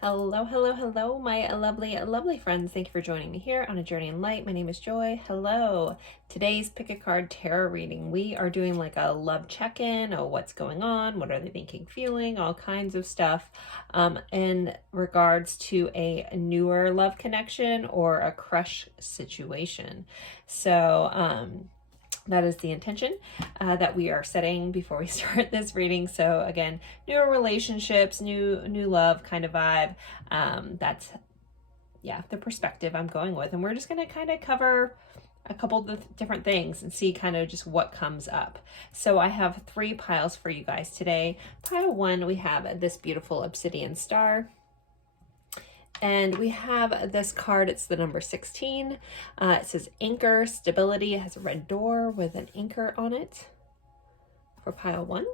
Hello, hello, hello, my lovely, lovely friends. Thank you for joining me here on A Journey in Light. My name is Joy. Hello. Today's Pick a Card Tarot reading. We are doing like a love check-in. Oh, what's going on? What are they thinking, feeling? All kinds of stuff in regards to a newer love connection or a crush situation. So, that is the intention that we are setting before we start this reading. So again, newer relationships, new love kind of vibe. That's the perspective I'm going with, and we're just going to kind of cover a couple of different things and see kind of just what comes up. So I have 3 piles for you guys today. Pile 1, we have this beautiful obsidian star. And we have this card, it's the number 16. It says anchor, stability. It has a red door with an anchor on it for pile 1.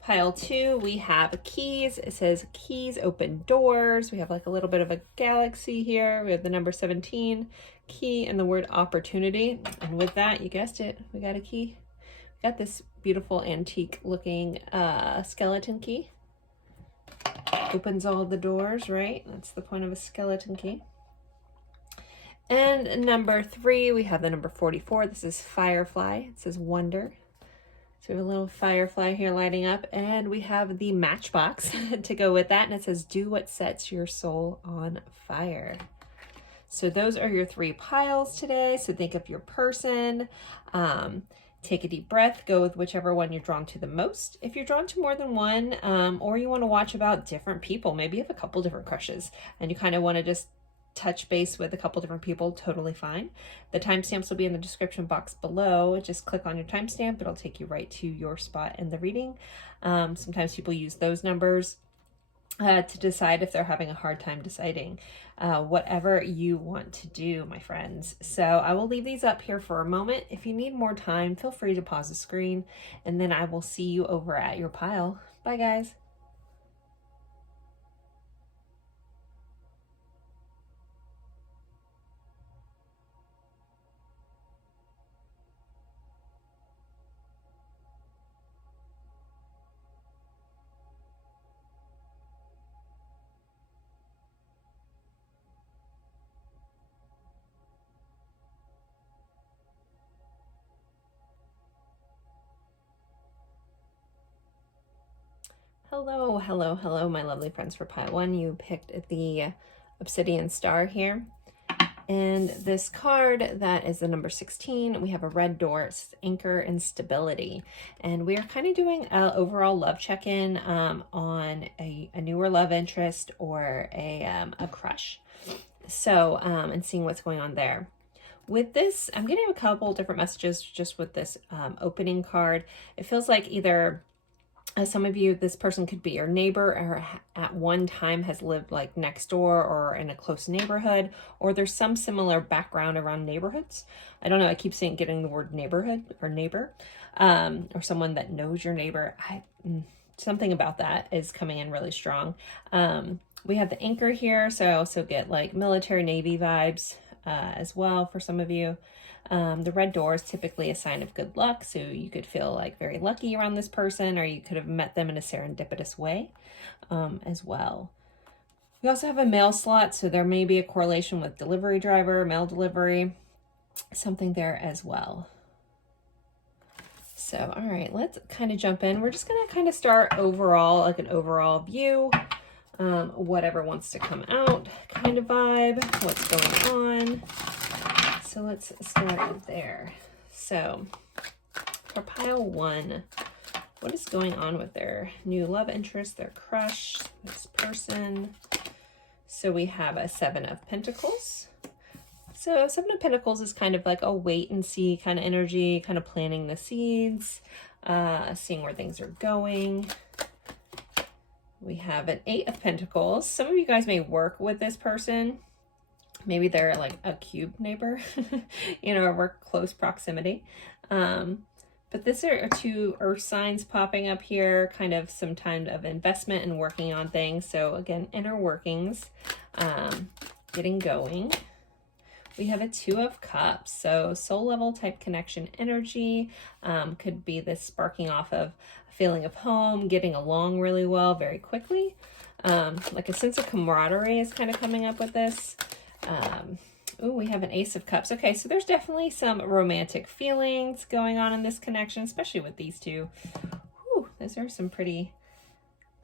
Pile 2, we have keys. It says keys, open doors. We have like a little bit of a galaxy here. We have the number 17, key, and the word opportunity. And with that, you guessed it, we got a key. We got this beautiful antique looking skeleton key. Opens all the doors, right? That's the point of a skeleton key. And number 3, we have the number 44. This is Firefly. It says wonder. So we have a little firefly here lighting up, and we have the matchbox to go with that, and it says do what sets your soul on fire. So those are your 3 piles today. So think of your person. Take a deep breath, go with whichever one you're drawn to the most. If you're drawn to more than one, or you want to watch about different people, maybe you have a couple different crushes and you kind of want to just touch base with a couple different people, totally fine. The timestamps will be in the description box below. Just click on your timestamp. It'll take you right to your spot in the reading. Sometimes people use those numbers to decide if they're having a hard time deciding. Whatever you want to do, my friends. So I will leave these up here for a moment. If you need more time, feel free to pause the screen, and then I will see you over at your pile. Bye, guys. Hello, hello, hello, my lovely friends for pile 1. You picked the obsidian star here. And this card, that is the number 16. We have a red door, it's anchor and stability. And we are kind of doing an overall love check-in on a newer love interest or a crush. So, and seeing what's going on there. With this, I'm getting a couple different messages just with this opening card. It feels like either some of you, this person could be your neighbor, or at one time has lived like next door or in a close neighborhood, or there's some similar background around neighborhoods. I don't know, I keep getting the word neighborhood or neighbor, or someone that knows your neighbor. Something about that is coming in really strong. We have the anchor here, so I also get like military Navy vibes as well for some of you. The red door is typically a sign of good luck, so you could feel like very lucky around this person, or you could have met them in a serendipitous way as well. We also have a mail slot, so there may be a correlation with delivery driver, mail delivery, something there as well. So, all right, let's kind of jump in. We're just going to kind of start overall, like an overall view, whatever wants to come out kind of vibe, what's going on. So let's start there. So for pile 1, what is going on with their new love interest, their crush, this person? So we have a 7 of Pentacles. So 7 of Pentacles is kind of like a wait and see kind of energy, kind of planting the seeds, seeing where things are going. We have an 8 of Pentacles. Some of you guys may work with this person. Maybe they're like a cube neighbor, you know, or work close proximity. But this are 2 earth signs popping up here, kind of some time of investment and working on things. So again, inner workings, getting going. We have a 2 of Cups, so soul level type connection energy. Could be this sparking off of feeling of home, getting along really well very quickly. Like a sense of camaraderie is kind of coming up with this. Oh, we have an Ace of Cups. Okay, so there's definitely some romantic feelings going on in this connection, especially with these two. Whew, those are some pretty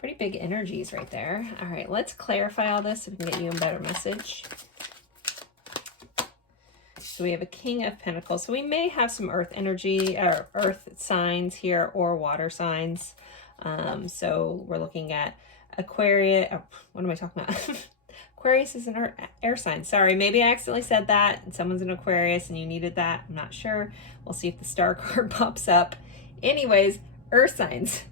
big energies right there. All right, let's clarify all this so we can get you a better message. So we have a King of Pentacles. So we may have some earth energy, or earth signs here, or water signs. So we're looking at Aquarius. Oh, what am I talking about? Aquarius is an air sign. Sorry, maybe I accidentally said that and someone's an Aquarius and you needed that. I'm not sure. We'll see if the star card pops up. Anyways, earth signs.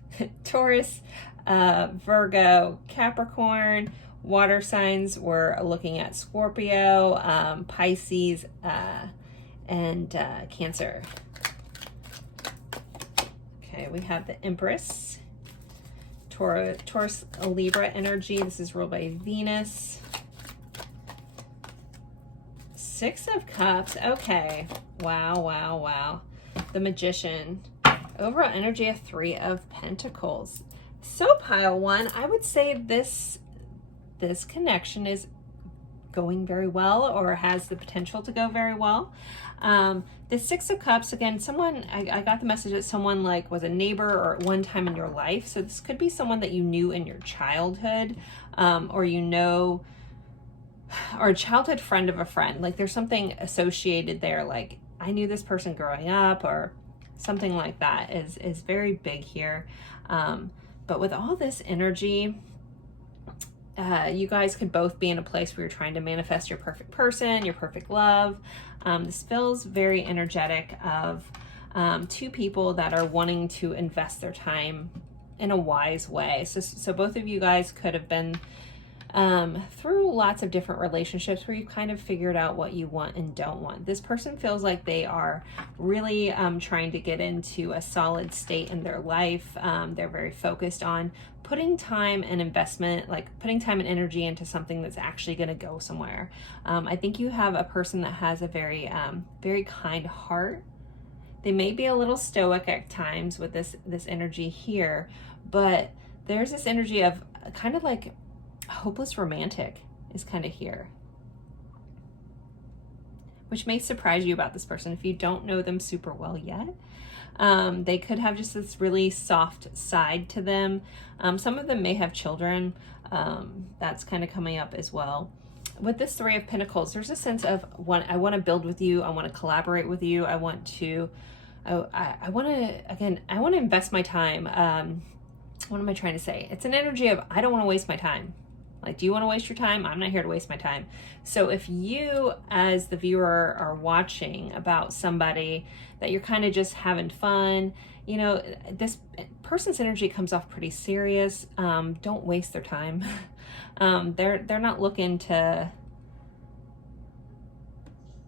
Taurus, Virgo, Capricorn. Water signs, we're looking at Scorpio, Pisces, and Cancer. Okay, we have the Empress. Taurus, Libra energy. This is ruled by Venus. Six of Cups. Okay. Wow, wow, wow. The Magician. Overall energy of Three of Pentacles. So pile one, I would say this connection is going very well, or has the potential to go very well. The Six of Cups, again, someone, I got the message that someone like was a neighbor or at one time in your life. So this could be someone that you knew in your childhood, or you know, or a childhood friend of a friend. Like there's something associated there, like I knew this person growing up, or something like that is very big here. But with all this energy, you guys could both be in a place where you're trying to manifest your perfect person, your perfect love. This feels very energetic of two people that are wanting to invest their time in a wise way. So both of you guys could have been through lots of different relationships where you've kind of figured out what you want and don't want. This person feels like they are really trying to get into a solid state in their life. They're very focused on putting time and investment, like putting time and energy into something that's actually going to go somewhere. I think you have a person that has a very, very kind heart. They may be a little stoic at times with this energy here, but there's this energy of kind of like hopeless romantic is kind of here, which may surprise you about this person if you don't know them super well yet. They could have just this really soft side to them. Some of them may have children. That's kind of coming up as well. With this Three of Pentacles, there's a sense of I want to build with you. I want to collaborate with you. I want to invest my time. What am I trying to say? It's an energy of, I don't want to waste my time. Like, do you want to waste your time? I'm not here to waste my time. So if you as the viewer are watching about somebody that you're kind of just having fun, you know, this person's energy comes off pretty serious. Don't waste their time. They're not looking to,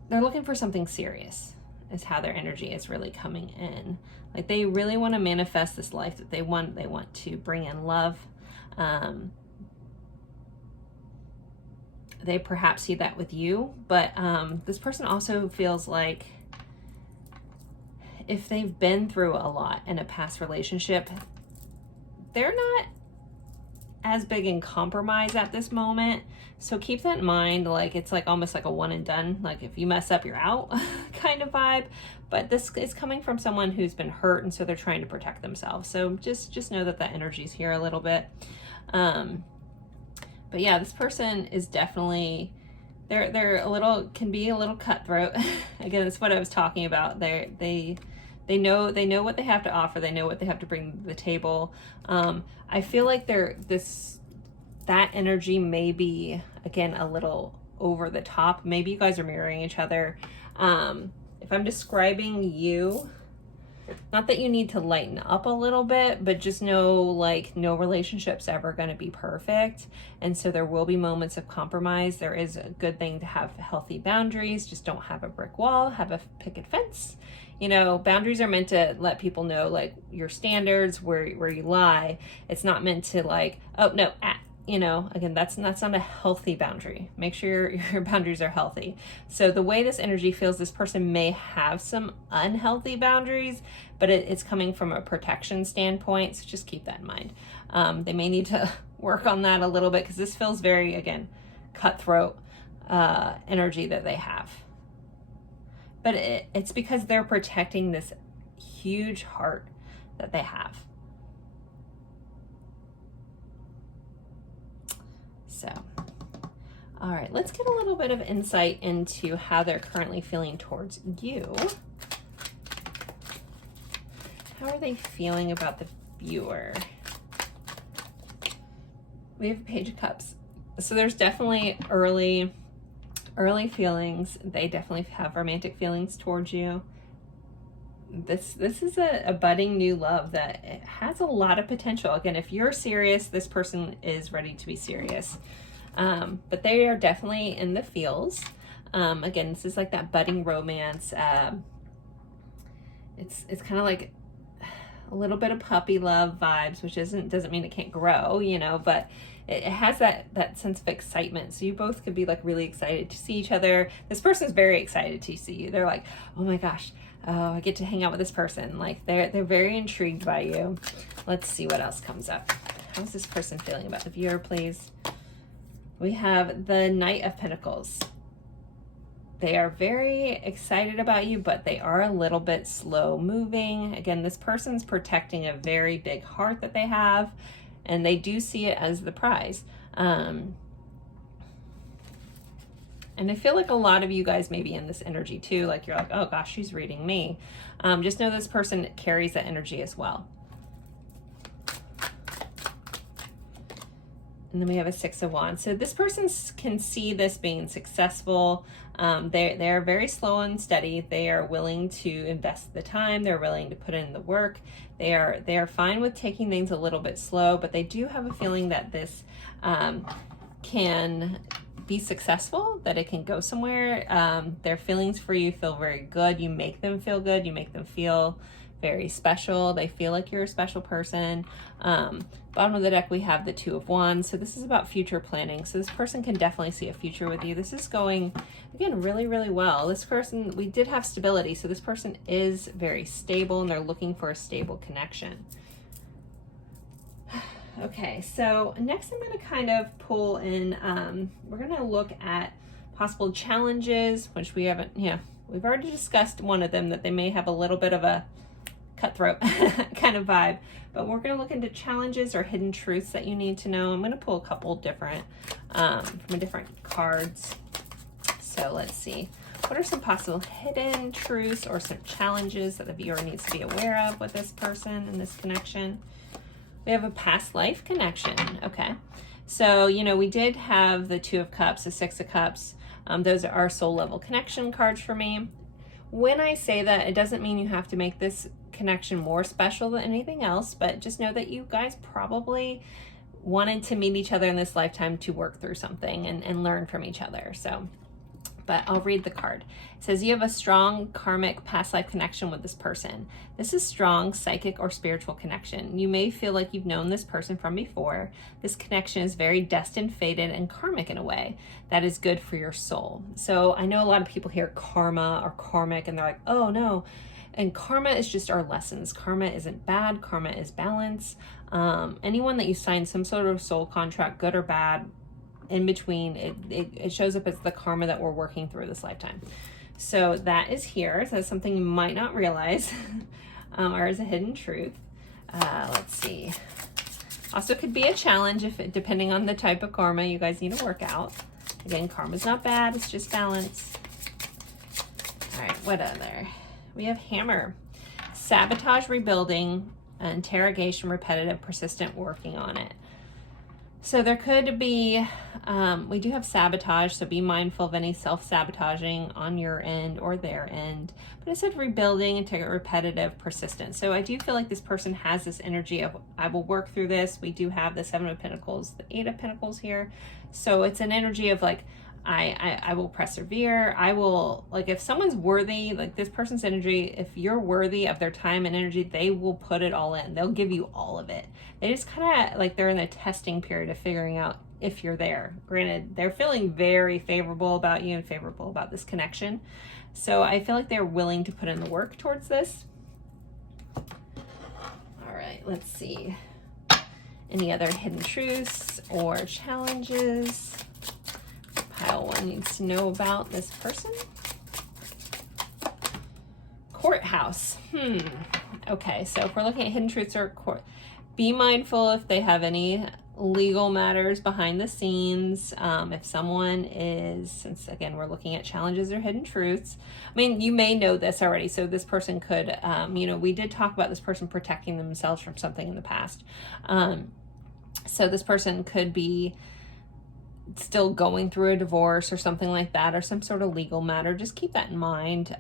they're looking for something serious is how their energy is really coming in. Like they really want to manifest this life that they want. They want to bring in love. They perhaps see that with you, but this person also feels like if they've been through a lot in a past relationship, they're not as big in compromise at this moment. So keep that in mind. Like it's like almost like a one and done. Like if you mess up, you're out kind of vibe. But this is coming from someone who's been hurt, and so they're trying to protect themselves. So just know that energy's here a little bit. But yeah, this person is definitely, they're a little, can be a little cutthroat. Again, that's what I was talking about. They know what they have to offer. They know what they have to bring to the table. I feel like that energy may be, again, a little over the top. Maybe you guys are mirroring each other. If I'm describing you, not that you need to lighten up a little bit, but just know like no relationship's ever going to be perfect. And so there will be moments of compromise. There is a good thing to have healthy boundaries. Just don't have a brick wall, have a picket fence. You know, boundaries are meant to let people know like your standards, where you lie. It's not meant to like, oh no, you know, again, that's not a healthy boundary. Make sure your boundaries are healthy. So the way this energy feels, this person may have some unhealthy boundaries, but it's coming from a protection standpoint. So just keep that in mind. They may need to work on that a little bit, because this feels very, again, cutthroat energy that they have. But it's because they're protecting this huge heart that they have. So, all right, let's get a little bit of insight into how they're currently feeling towards you. How are they feeling about the viewer? We have Page of Cups. So there's definitely early feelings. They definitely have romantic feelings towards you. This is a budding new love that has a lot of potential. Again, if you're serious, this person is ready to be serious. But they are definitely in the feels. Again, this is like that budding romance. It's kind of like a little bit of puppy love vibes, which doesn't mean it can't grow, you know, but it has that sense of excitement. So you both could be like really excited to see each other. This person's very excited to see you. They're like, oh my gosh, oh, I get to hang out with this person. Like they're very intrigued by you. Let's see what else comes up. How's this person feeling about the viewer, please? We have the Knight of Pentacles. They are very excited about you, but they are a little bit slow moving. Again, this person's protecting a very big heart that they have, and they do see it as the prize. And I feel like a lot of you guys may be in this energy too. Like you're like, oh gosh, she's reading me. Just know this person carries that energy as well. And then we have a Six of Wands. So this person can see this being successful. They're very slow and steady. They are willing to invest the time. They're willing to put in the work. They are fine with taking things a little bit slow, but they do have a feeling that this can be successful, that it can go somewhere. Their feelings for you feel very good. You make them feel good. You make them feel very special. They feel like you're a special person. Bottom of the deck, we have the Two of Wands. So this is about future planning. So this person can definitely see a future with you. This is going, again, really, really well. This person, we did have stability. So this person is very stable, and they're looking for a stable connection. Okay, so next I'm going to kind of pull in, we're going to look at possible challenges, which we haven't, we've already discussed one of them, that they may have a little bit of a cutthroat kind of vibe, but we're going to look into challenges or hidden truths that you need to know. I'm going to pull a couple different from different cards. So let's see, what are some possible hidden truths or some challenges that the viewer needs to be aware of with this person and this connection? We have a past life connection. Okay, so we did have the Two of Cups, the Six of Cups. Those are our soul level connection cards for me. When I say that, it doesn't mean you have to make this connection more special than anything else, but just know that you guys probably wanted to meet each other in this lifetime to work through something and learn from each other. So, but I'll read the card. It says you have a strong karmic past life connection with this person. This is strong psychic or spiritual connection. You may feel like you've known this person from before. This connection is very destined, fated, and karmic in a way that is good for your soul. So I know a lot of people hear karma or karmic and they're like, oh no. And karma is just our lessons. Karma isn't bad. Karma is balance. Anyone that you sign some sort of soul contract, good or bad, in between, it shows up as the karma that we're working through this lifetime. So that is here. So that's something you might not realize or is a hidden truth. Let's see. Also could be a challenge depending on the type of karma you guys need to work out. Again, karma's not bad. It's just balance. All right, what other? We have Hammer. Sabotage, rebuilding, interrogation, repetitive, persistent, working on it. So there could be, we do have sabotage, so be mindful of any self-sabotaging on your end or their end. But it said rebuilding, integrate, repetitive, persistent. So I do feel like this person has this energy of, I will work through this. We do have the Seven of Pentacles, the Eight of Pentacles here. So it's an energy of like, I will persevere. I will, like, if someone's worthy, like this person's energy, if you're worthy of their time and energy, they will put it all in. They'll give you all of it. They just kind of, like, they're in the testing period of figuring out if you're there. Granted, they're feeling very favorable about you and favorable about this connection. So I feel like they're willing to put in the work towards this. All right, let's see. Any other hidden truths or challenges pile one needs to know about this person? Courthouse. Okay, so if we're looking at hidden truths or court, be mindful if they have any legal matters behind the scenes. If someone is, since again we're looking at challenges or hidden truths, I mean, you may know this already, so this person could, you know, we did talk about this person protecting themselves from something in the past. So this person could be still going through a divorce or something like that, or some sort of legal matter. Just keep that in mind.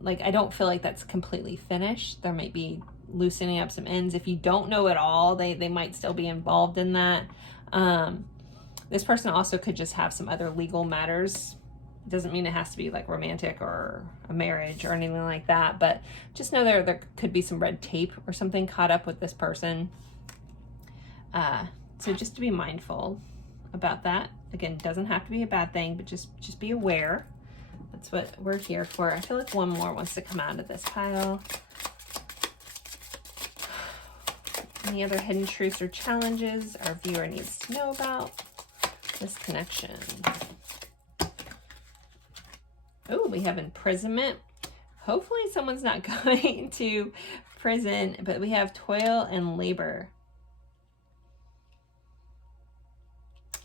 Like, I don't feel like that's completely finished. There might be loosening up some ends. If you don't know at all, they might still be involved in that. This person also could just have some other legal matters. It doesn't mean it has to be like romantic or a marriage or anything like that, but just know there could be some red tape or something caught up with this person. So just to be mindful about that. Again, it doesn't have to be a bad thing, but just be aware. That's what we're here for. I feel like one more wants to come out of this pile. Any other hidden truths or challenges our viewer needs to know about this connection? Oh, we have imprisonment. Hopefully someone's not going to prison, but we have toil and labor.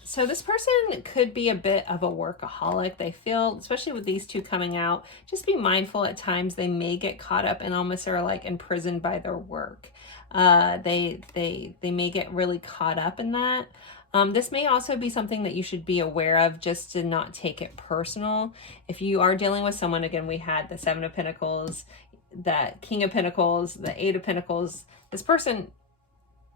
So this person could be a bit of a workaholic. They feel, especially with these two coming out, just be mindful at times they may get caught up and almost are like imprisoned by their work. They may get really caught up in that. This may also be something that you should be aware of, just to not take it personal. If you are dealing with someone, again, we had the Seven of Pentacles, that King of Pentacles, the Eight of Pentacles. This person,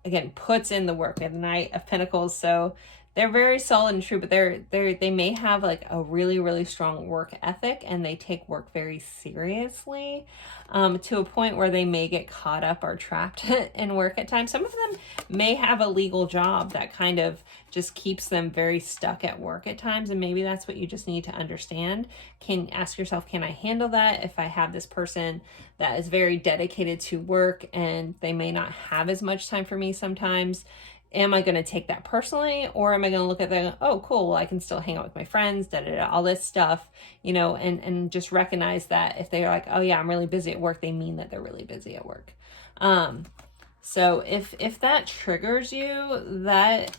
again, puts in the work. We have the Knight of Pentacles, so they're very solid and true, but they may have like a really, really strong work ethic, and they take work very seriously, to a point where they may get caught up or trapped in work at times. Some of them may have a legal job that kind of just keeps them very stuck at work at times, and maybe that's what you just need to understand. Ask yourself, can I handle that if I have this person that is very dedicated to work and they may not have as much time for me sometimes? Am I going to take that personally, or am I going to look at the, oh, cool, well, I can still hang out with my friends, all this stuff, you know, and just recognize that if they're like, oh yeah, I'm really busy at work, they mean that they're really busy at work. So if that triggers you, that,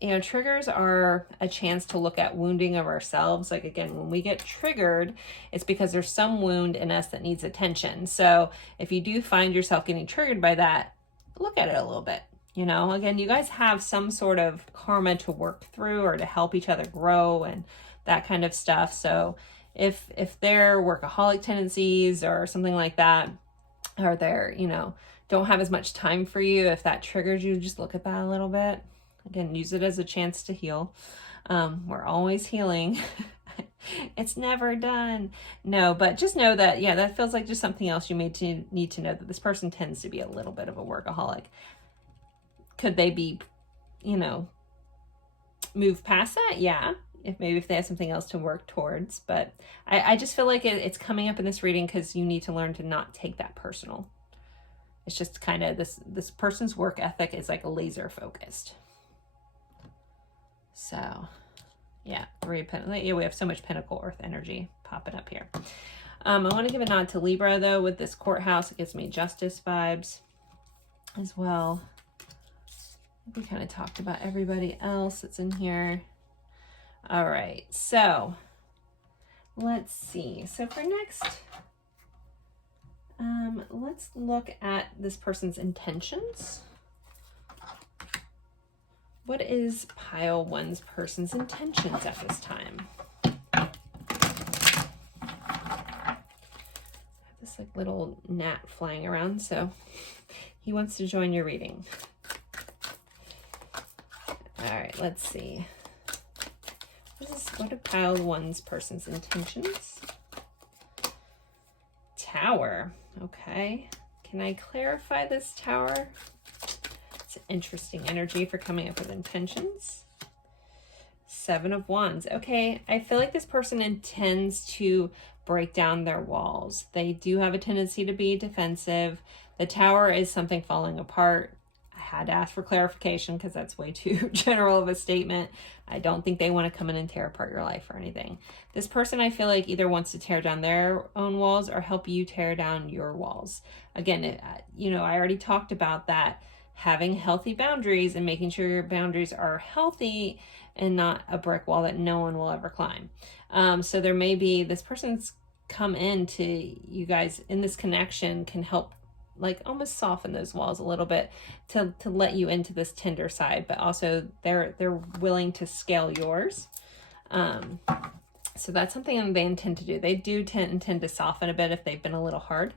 you know, triggers are a chance to look at wounding of ourselves. Like, again, when we get triggered, it's because there's some wound in us that needs attention. So if you do find yourself getting triggered by that, look at it a little bit. You know, again, you guys have some sort of karma to work through or to help each other grow and that kind of stuff. So if they're workaholic tendencies or something like that, or they're, you know, don't have as much time for you, if that triggers you, just look at that a little bit. Again, use it as a chance to heal. We're always healing. It's never done. No, but just know that, yeah, that feels like just something else you may need to know, that this person tends to be a little bit of a workaholic. Could they be, you know, move past that? Yeah. If they have something else to work towards. But I just feel like it's coming up in this reading because you need to learn to not take that personal. It's just kind of this person's work ethic is like a laser focused. So yeah, Three of Pentacles. Yeah, we have so much Pentacle Earth energy popping up here. I want to give a nod to Libra though with this courthouse. It gives me justice vibes as well. We kind of talked about everybody else that's in here. All right, so let's see. So for next, let's look at this person's intentions. What is pile one's person's intentions at this time? I have this like little gnat flying around, so he wants to join your reading. All right, let's see. What are pile one's person's intentions? Tower. Okay. Can I clarify this tower? It's an interesting energy for coming up with intentions. 7 of Wands. Okay, I feel like this person intends to break down their walls. They do have a tendency to be defensive. The Tower is something falling apart. I had to ask for clarification because that's way too general of a statement. I don't think they want to come in and tear apart your life or anything. This person, I feel like, either wants to tear down their own walls or help you tear down your walls. Again, you know, I already talked about that. Having healthy boundaries and making sure your boundaries are healthy and not a brick wall that no one will ever climb. So there may be, this person's come into you guys in this connection can help like almost soften those walls a little bit to let you into this tender side, but also they're willing to scale yours. So that's something they intend to do. They do intend to soften a bit if they've been a little hard.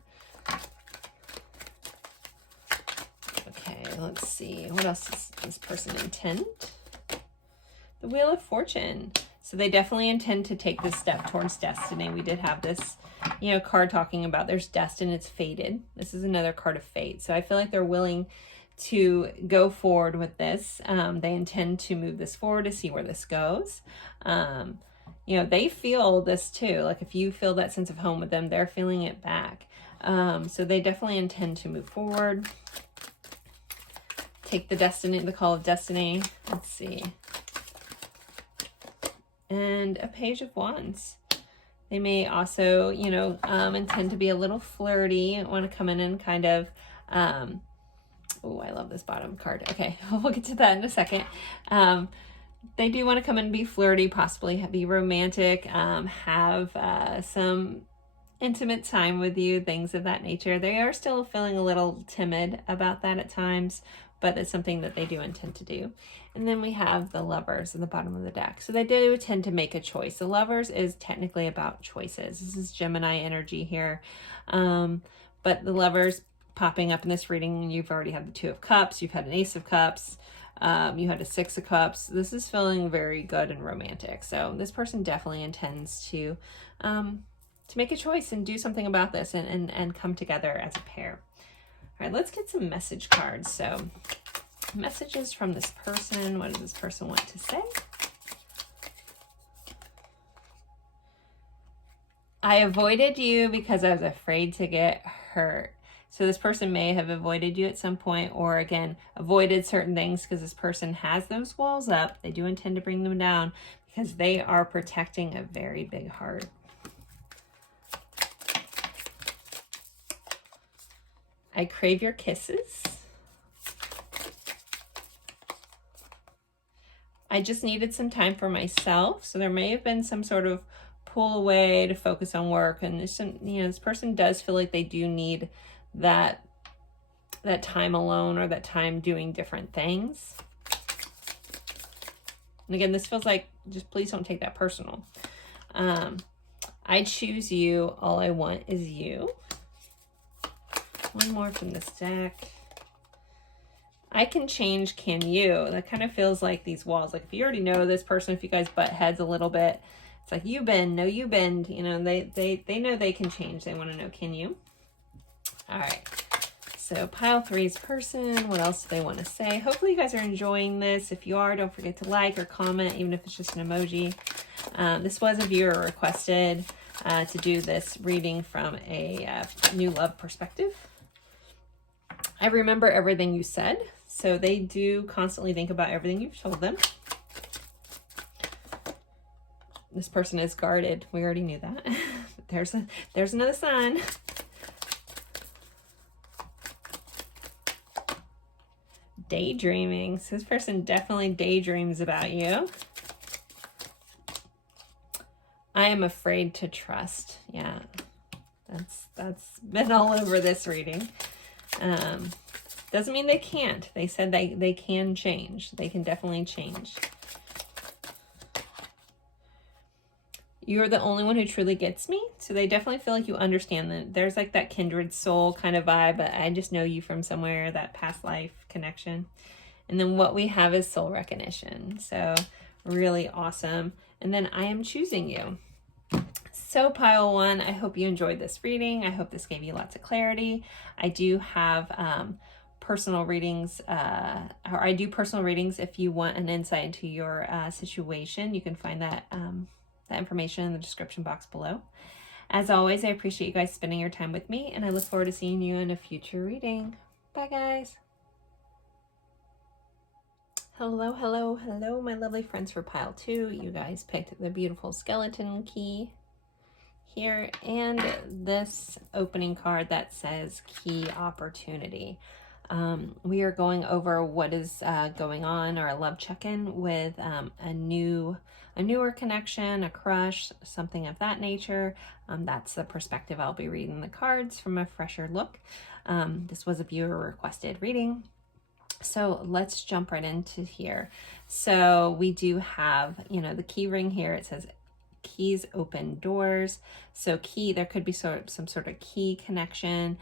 Let's see, what else does this person intend? The Wheel of Fortune. So they definitely intend to take this step towards destiny. We did have this, you know, card talking about there's destiny, it's fated. This is another card of fate. So I feel like they're willing to go forward with this. They intend to move this forward to see where this goes. You know, they feel this too. Like if you feel that sense of home with them, they're feeling it back. So they definitely intend to move forward. Take the destiny, the call of destiny. Let's see. And a Page of Wands. They may also, you know, intend to be a little flirty, want to come in and kind of, oh, I love this bottom card. Okay, we'll get to that in a second. They do want to come in and be flirty, possibly be romantic, have some intimate time with you, things of that nature. They are still feeling a little timid about that at times, but it's something that they do intend to do. And then we have the Lovers at the bottom of the deck. So they do tend to make a choice. The Lovers is technically about choices. This is Gemini energy here. But the Lovers popping up in this reading, you've already had the Two of Cups, you've had an Ace of Cups, you had a Six of Cups. This is feeling very good and romantic. So this person definitely intends to make a choice and do something about this and come together as a pair. All right, let's get some message cards. So messages from this person. What does this person want to say? I avoided you because I was afraid to get hurt. So this person may have avoided you at some point, or again, avoided certain things because this person has those walls up. They do intend to bring them down because they are protecting a very big heart. I crave your kisses. I just needed some time for myself. So there may have been some sort of pull away to focus on work. And this, you know, this person does feel like they do need that time alone or that time doing different things. And again, this feels like, just please don't take that personal. I choose you. All I want is you. One more from this deck. I can change, can you? That kind of feels like these walls. Like if you already know this person, if you guys butt heads a little bit, it's like you bend, no you bend. You know, they know they can change. They want to know, can you? All right. So pile three's person, what else do they want to say? Hopefully you guys are enjoying this. If you are, don't forget to like or comment, even if it's just an emoji. This was a viewer requested to do this reading from a new love perspective. I remember everything you said, so they do constantly think about everything you've told them. This person is guarded. We already knew that. There's another sign. Daydreaming. So this person definitely daydreams about you. I am afraid to trust. Yeah, that's been all over this reading. Doesn't mean they can't. They said they can change. They can definitely change. You're the only one who truly gets me. So they definitely feel like you understand that there's like that kindred soul kind of vibe, but I just know you from somewhere, that past life connection. And then what we have is soul recognition. So really awesome. And then I am choosing you. So pile one, I hope you enjoyed this reading. I hope this gave you lots of clarity. I do have personal readings, or I do personal readings if you want an insight into your situation. You can find that, that information in the description box below. As always, I appreciate you guys spending your time with me, and I look forward to seeing you in a future reading. Bye, guys. Hello, hello, hello, my lovely friends for pile 2. You guys picked the beautiful skeleton key here, and this opening card that says key opportunity. We are going over what is going on, or a love check-in with a newer connection, a crush, something of that nature. That's the perspective I'll be reading the cards from a fresher look. This was a viewer requested reading. So let's jump right into here. So we do have, you know, the key ring here. It says keys open doors. So key, there could be some sort of key connection.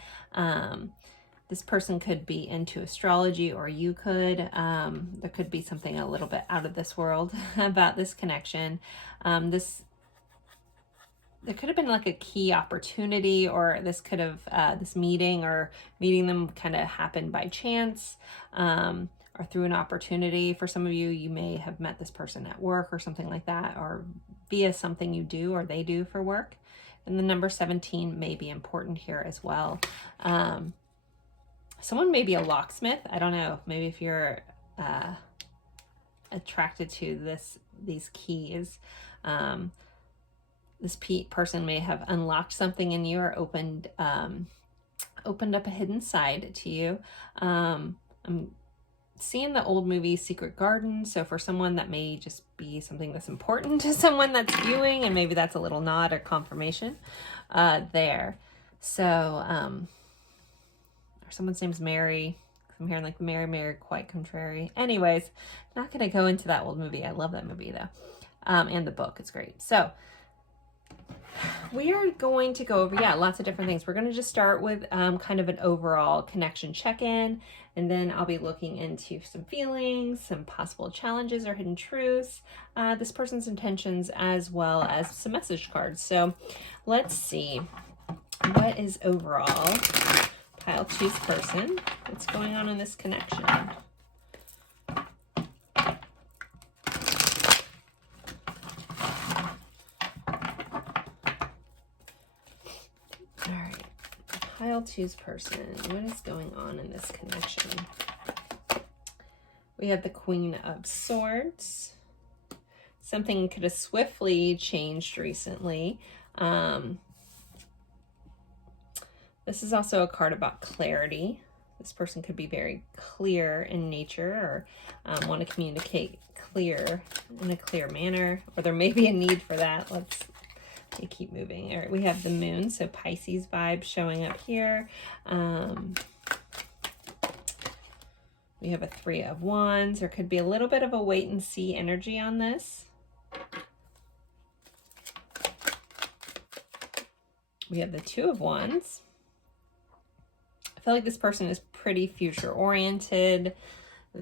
This person could be into astrology, or you could. There could be something a little bit out of this world about this connection. There could have been like a key opportunity, or this could have, this meeting or meeting them kind of happened by chance, or through an opportunity. For some of you, you may have met this person at work or something like that, or via something you do or they do for work. And the number 17 may be important here as well. Someone may be a locksmith. I don't know. Maybe if you're attracted to these keys, this person may have unlocked something in you, or opened up a hidden side to you. I'm seeing the old movie Secret Garden. So for someone, that may just be something that's important to someone that's viewing, and maybe that's a little nod or confirmation there. So, or someone's name's Mary. I'm hearing like Mary, Mary, quite contrary. Anyways, not going to go into that old movie. I love that movie though. And the book, it's great. So we are going to go over, lots of different things. We're going to just start with kind of an overall connection check-in, and then I'll be looking into some feelings, some possible challenges or hidden truths, this person's intentions, as well as some message cards. So let's see, what is overall pile 2's person? What's going on in this connection? Pile 2's person, what is going on in this connection? We have the Queen of Swords. Something could have swiftly changed recently. This is also a card about clarity. This person could be very clear in nature, or want to communicate in a clear manner, or there may be a need for that. Let's keep moving. All right, we have the moon, so Pisces vibe showing up here. We have a 3 of Wands. There could be a little bit of a wait and see energy on this. We have the 2 of Wands. I feel like this person is pretty future oriented.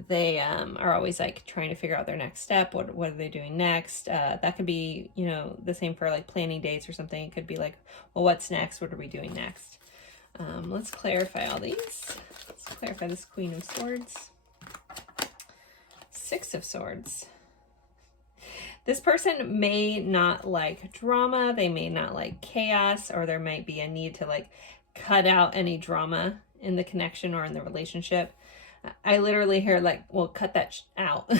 They are always like trying to figure out their next step. What are they doing next? That could be, you know, the same for like planning dates or something. It could be like, well, what's next? What are we doing next? Let's clarify all these. Let's clarify this Queen of Swords. 6 of Swords. This person may not like drama. They may not like chaos, or there might be a need to like cut out any drama in the connection or in the relationship. I literally hear like, well, cut that out.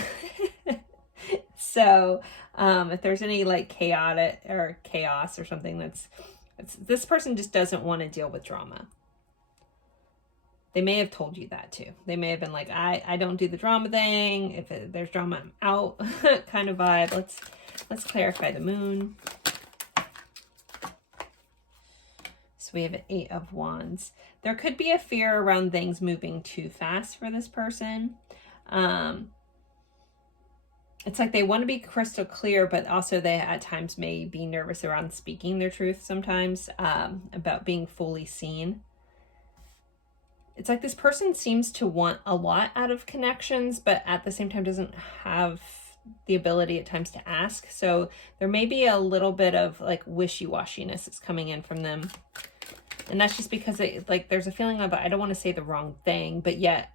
So if there's any like chaos or something, this person just doesn't want to deal with drama. They may have told you that too. They may have been like, I don't do the drama thing. If there's drama, I'm out kind of vibe. Let's clarify the moon. So we have an 8 of Wands. There could be a fear around things moving too fast for this person. It's like they want to be crystal clear, but also they at times may be nervous around speaking their truth sometimes, about being fully seen. It's like this person seems to want a lot out of connections, but at the same time doesn't have the ability at times to ask. So there may be a little bit of like wishy-washiness that's coming in from them. And that's just because like there's a feeling of, I don't want to say the wrong thing, but yet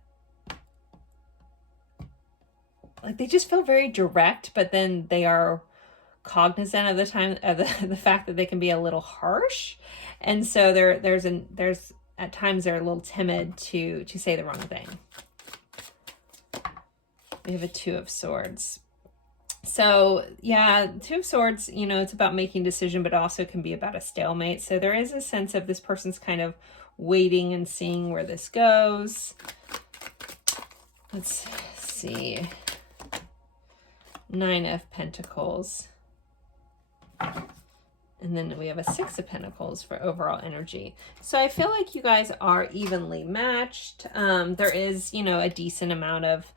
like they just feel very direct, but then they are cognizant of the fact that they can be a little harsh. And so there's at times they're a little timid to say the wrong thing. We have a Two of Swords. So yeah, Two of Swords, you know, it's about making decision, but also can be about a stalemate. So there is a sense of this person's kind of waiting and seeing where this goes. Let's see. Nine of Pentacles. And then we have a Six of Pentacles for overall energy. So I feel like you guys are evenly matched. There is, you know, a decent amount of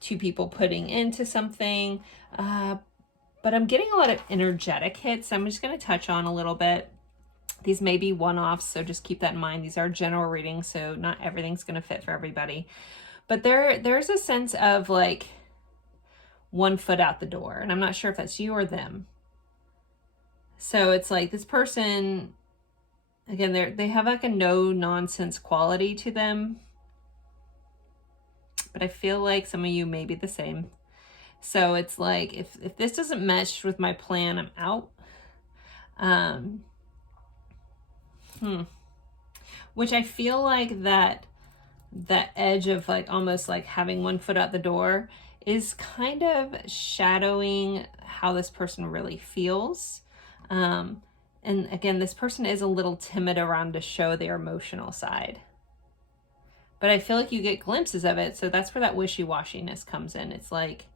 two people putting into something. But I'm getting a lot of energetic hits. I'm just going to touch on a little bit. These may be one-offs, so just keep that in mind. These are general readings, so not everything's going to fit for everybody. But there's a sense of like one foot out the door. And I'm not sure if that's you or them. So it's like this person, again, they have like a no-nonsense quality to them. But I feel like some of you may be the same. So it's like, if this doesn't mesh with my plan, I'm out. Which I feel like that edge of like almost like having one foot out the door is kind of shadowing how this person really feels. And again, this person is a little timid around to show their emotional side. But I feel like you get glimpses of it. So that's where that wishy-washiness comes in. It's like,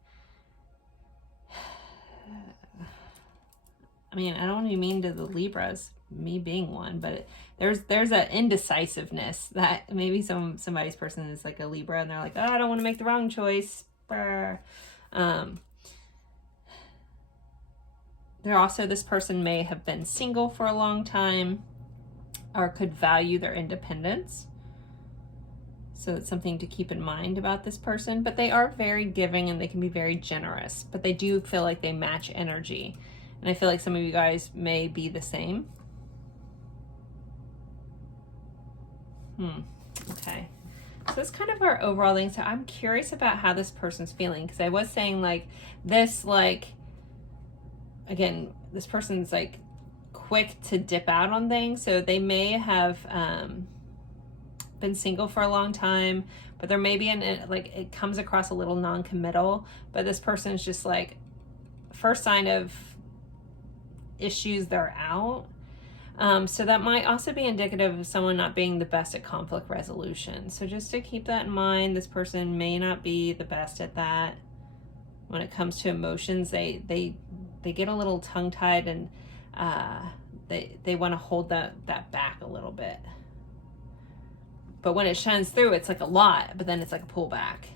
I mean, I don't even mean to the Libras, me being one, but there's an indecisiveness that maybe somebody's person is like a Libra and they're like, oh, I don't want to make the wrong choice. There also, this person may have been single for a long time or could value their independence. So it's something to keep in mind about this person, but they are very giving and they can be very generous, but they do feel like they match energy. And I feel like some of you guys may be the same. Okay. So that's kind of our overall thing. So I'm curious about how this person's feeling, because I was saying like this, like, again, this person's like quick to dip out on things. So they may have been single for a long time, but there may be like it comes across a little non-committal, but this person is just like, first sign of issues, they're out. So that might also be indicative of someone not being the best at conflict resolution. So just to keep that in mind, this person may not be the best at that. When it comes to emotions, they get a little tongue-tied and they want to hold that back a little bit. But when it shines through, it's like a lot, but then it's like a pullback.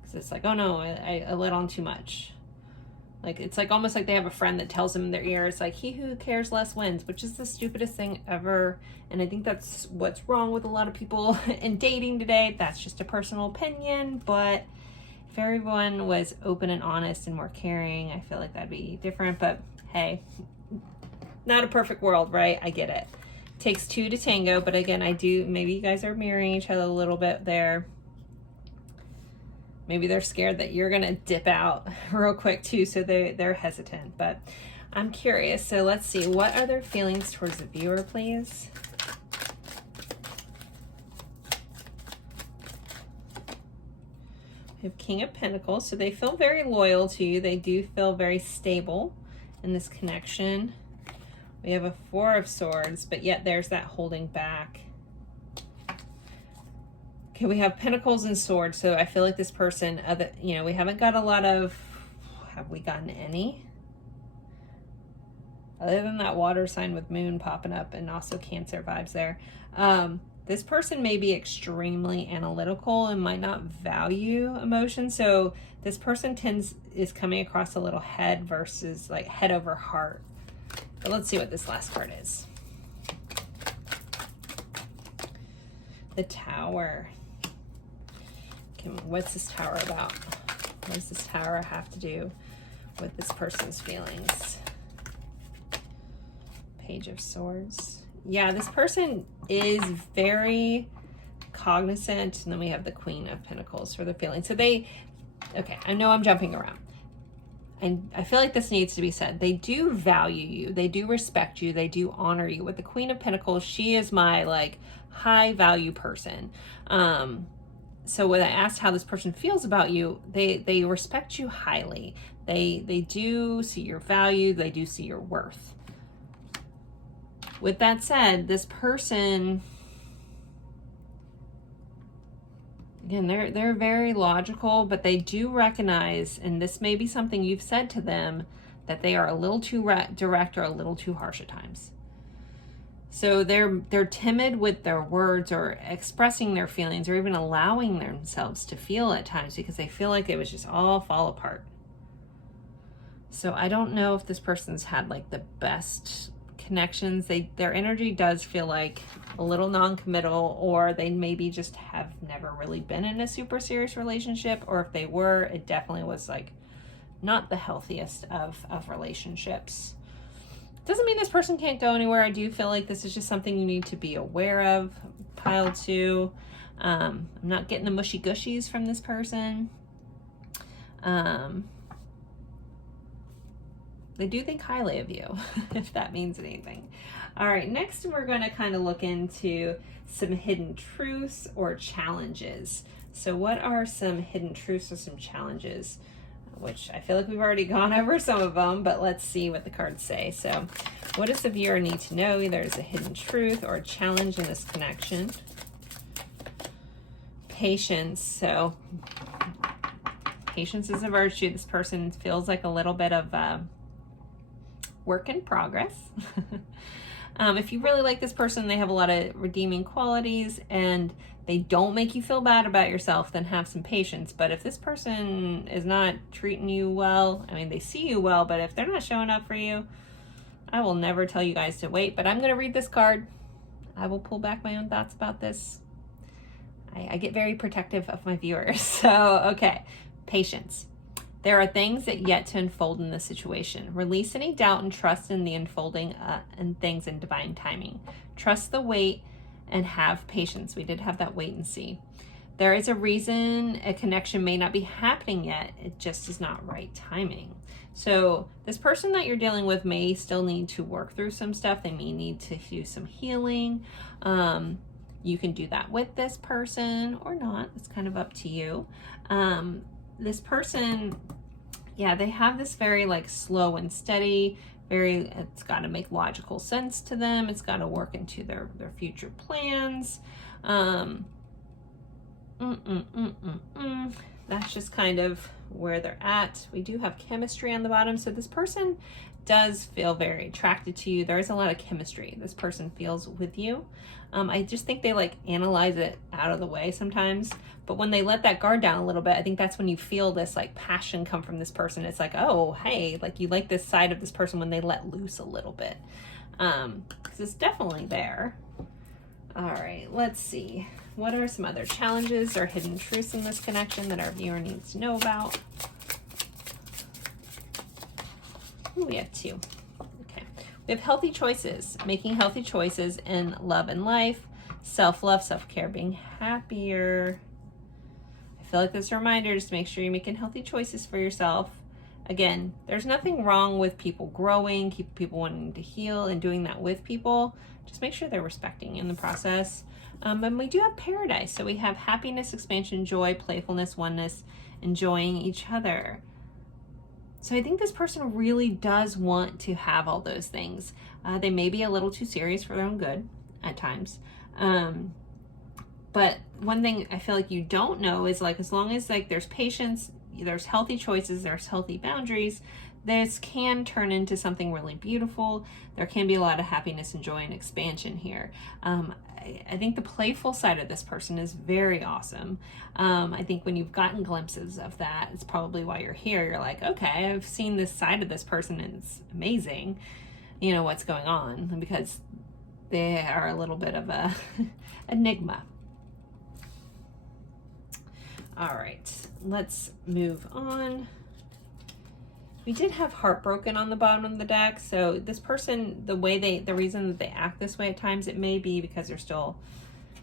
Because it's like, oh no, I let on too much. Like, it's like almost like they have a friend that tells them in their ear, it's like, he who cares less wins, which is the stupidest thing ever. And I think that's what's wrong with a lot of people in dating today. That's just a personal opinion, but if everyone was open and honest and more caring, I feel like that'd be different. But hey, not a perfect world, right? I get it. Takes two to tango, but again, maybe you guys are mirroring each other a little bit there. Maybe they're scared that you're gonna dip out real quick too, so they're hesitant, but I'm curious. So let's see, what are their feelings towards the viewer, please? We have King of Pentacles, so they feel very loyal to you. They do feel very stable in this connection. We have a Four of Swords, but yet there's that holding back. Okay, we have Pentacles and Swords, so I feel like this person, we haven't got a lot of, have we gotten any? Other than that water sign with Moon popping up and also Cancer vibes there. This person may be extremely analytical and might not value emotion, so this person is coming across a little head versus like head over heart. But let's see what this last card is. The Tower. Okay, what's this Tower about? What does this Tower have to do with this person's feelings. Page of Swords. Yeah, this person is very cognizant. And then we have the Queen of Pentacles for the feelings. So they, okay, I know I'm jumping around. And I feel like this needs to be said. They do value you. They do respect you. They do honor you. With the Queen of Pentacles, she is my like high value person. So when I asked how this person feels about you, they respect you highly. They do see your value. They do see your worth. With that said, this person, again, they're very logical, but they do recognize, and this may be something you've said to them, that they are a little too direct or a little too harsh at times. So they're timid with their words or expressing their feelings or even allowing themselves to feel at times because they feel like it was just all fall apart. So I don't know if this person's had like the best connections. Their energy does feel like a little non-committal, or they maybe just have never really been in a super serious relationship, or if they were, it definitely was like not the healthiest of relationships. Doesn't mean this person can't go anywhere. I do feel like this is just something you need to be aware of. Pile 2. I'm not getting the mushy gushies from this person. They do think highly of you, if that means anything. All right, next we're going to kind of look into some hidden truths or challenges. So what are some hidden truths or some challenges? Which I feel like we've already gone over some of them, but let's see what the cards say. So what does the viewer need to know? There's a hidden truth or a challenge in this connection. Patience. So patience is a virtue. This person feels like a little bit of work in progress. If you really like this person, they have a lot of redeeming qualities and they don't make you feel bad about yourself, then have some patience. But if this person is not treating you well, I mean, they see you well, but if they're not showing up for you, I will never tell you guys to wait. But I'm going to read this card. I will pull back my own thoughts about this. I get very protective of my viewers. So, okay, patience. There are things that yet to unfold in this situation. Release any doubt and trust in the unfolding and things in divine timing. Trust the wait and have patience. We did have that wait and see. There is a reason a connection may not be happening yet. It just is not right timing. So this person that you're dealing with may still need to work through some stuff. They may need to do some healing. You can do that with this person or not. It's kind of up to you. This person, yeah, they have this very like slow and steady, it's got to make logical sense to them. It's got to work into their future plans. That's just kind of where they're at. We do have chemistry on the bottom. So this person does feel very attracted to you. There is a lot of chemistry this person feels with you. I just think they like analyze it out of the way sometimes, but when they let that guard down a little bit, I think that's when you feel this like passion come from this person. It's like, oh, hey, like you like this side of this person when they let loose a little bit. Because it's definitely there. All right, let's see. What are some other challenges or hidden truths in this connection that our viewer needs to know about? Ooh, we have 2. Okay. We have healthy choices, making healthy choices in love and life, self-love, self-care, being happier. I feel like this is a reminder just to make sure you're making healthy choices for yourself. Again, there's nothing wrong with people growing, people wanting to heal and doing that with people. Just make sure they're respecting in the process. And we do have paradise. So we have happiness, expansion, joy, playfulness, oneness, enjoying each other. So I think this person really does want to have all those things. They may be a little too serious for their own good at times. But one thing I feel like you don't know is like, as long as like there's patience, there's healthy choices, there's healthy boundaries, this can turn into something really beautiful. There can be a lot of happiness and joy and expansion here. I think the playful side of this person is very awesome. I think when you've gotten glimpses of that, it's probably why you're here. You're like, okay, I've seen this side of this person and it's amazing, you know, what's going on, because they are a little bit of a enigma. All right, let's move on. We did have heartbroken on the bottom of the deck, so this person, the reason that they act this way at times, it may be because they're still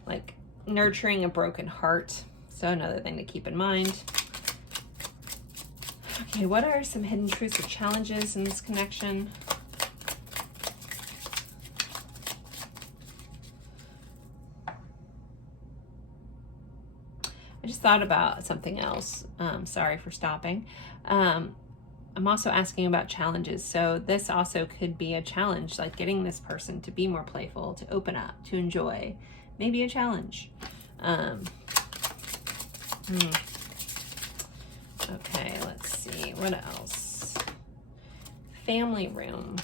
like nurturing a broken heart. So another thing to keep in mind. Okay, what are some hidden truths or challenges in this connection? I just thought about something else. Sorry for stopping. I'm also asking about challenges. So this also could be a challenge, like getting this person to be more playful, to open up, to enjoy. Maybe a challenge. Okay, let's see. What else? Family room.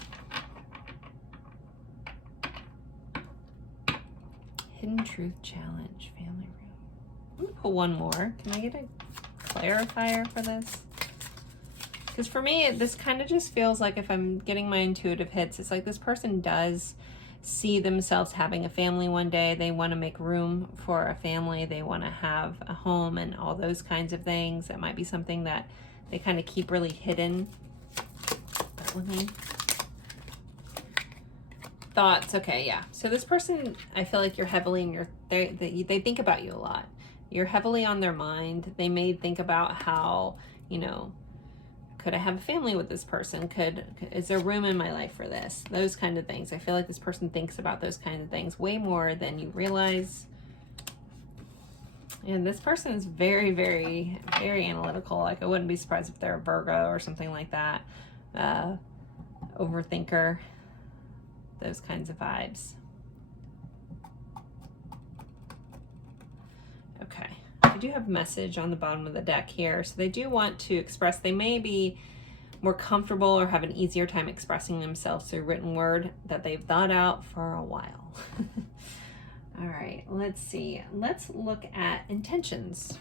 Hidden truth challenge. Family room. I'm gonna put one more. Can I get a clarifier for this? Because for me, this kind of just feels like, if I'm getting my intuitive hits, it's like this person does see themselves having a family one day. They want to make room for a family. They want to have a home and all those kinds of things. That might be something that they kind of keep really hidden. But let me... Thoughts. Okay, yeah. So this person, I feel like you're heavily in your... They think about you a lot. You're heavily on their mind. They may think about how, you know, could I have a family with this person? Is there room in my life for this? Those kind of things. I feel like this person thinks about those kind of things way more than you realize. And this person is very, very, very analytical. Like, I wouldn't be surprised if they're a Virgo or something like that. Overthinker. Those kinds of vibes. Okay. I do have a message on the bottom of the deck here. So they do want to express, they may be more comfortable or have an easier time expressing themselves through written word that they've thought out for a while. All right, let's see. Let's look at intentions.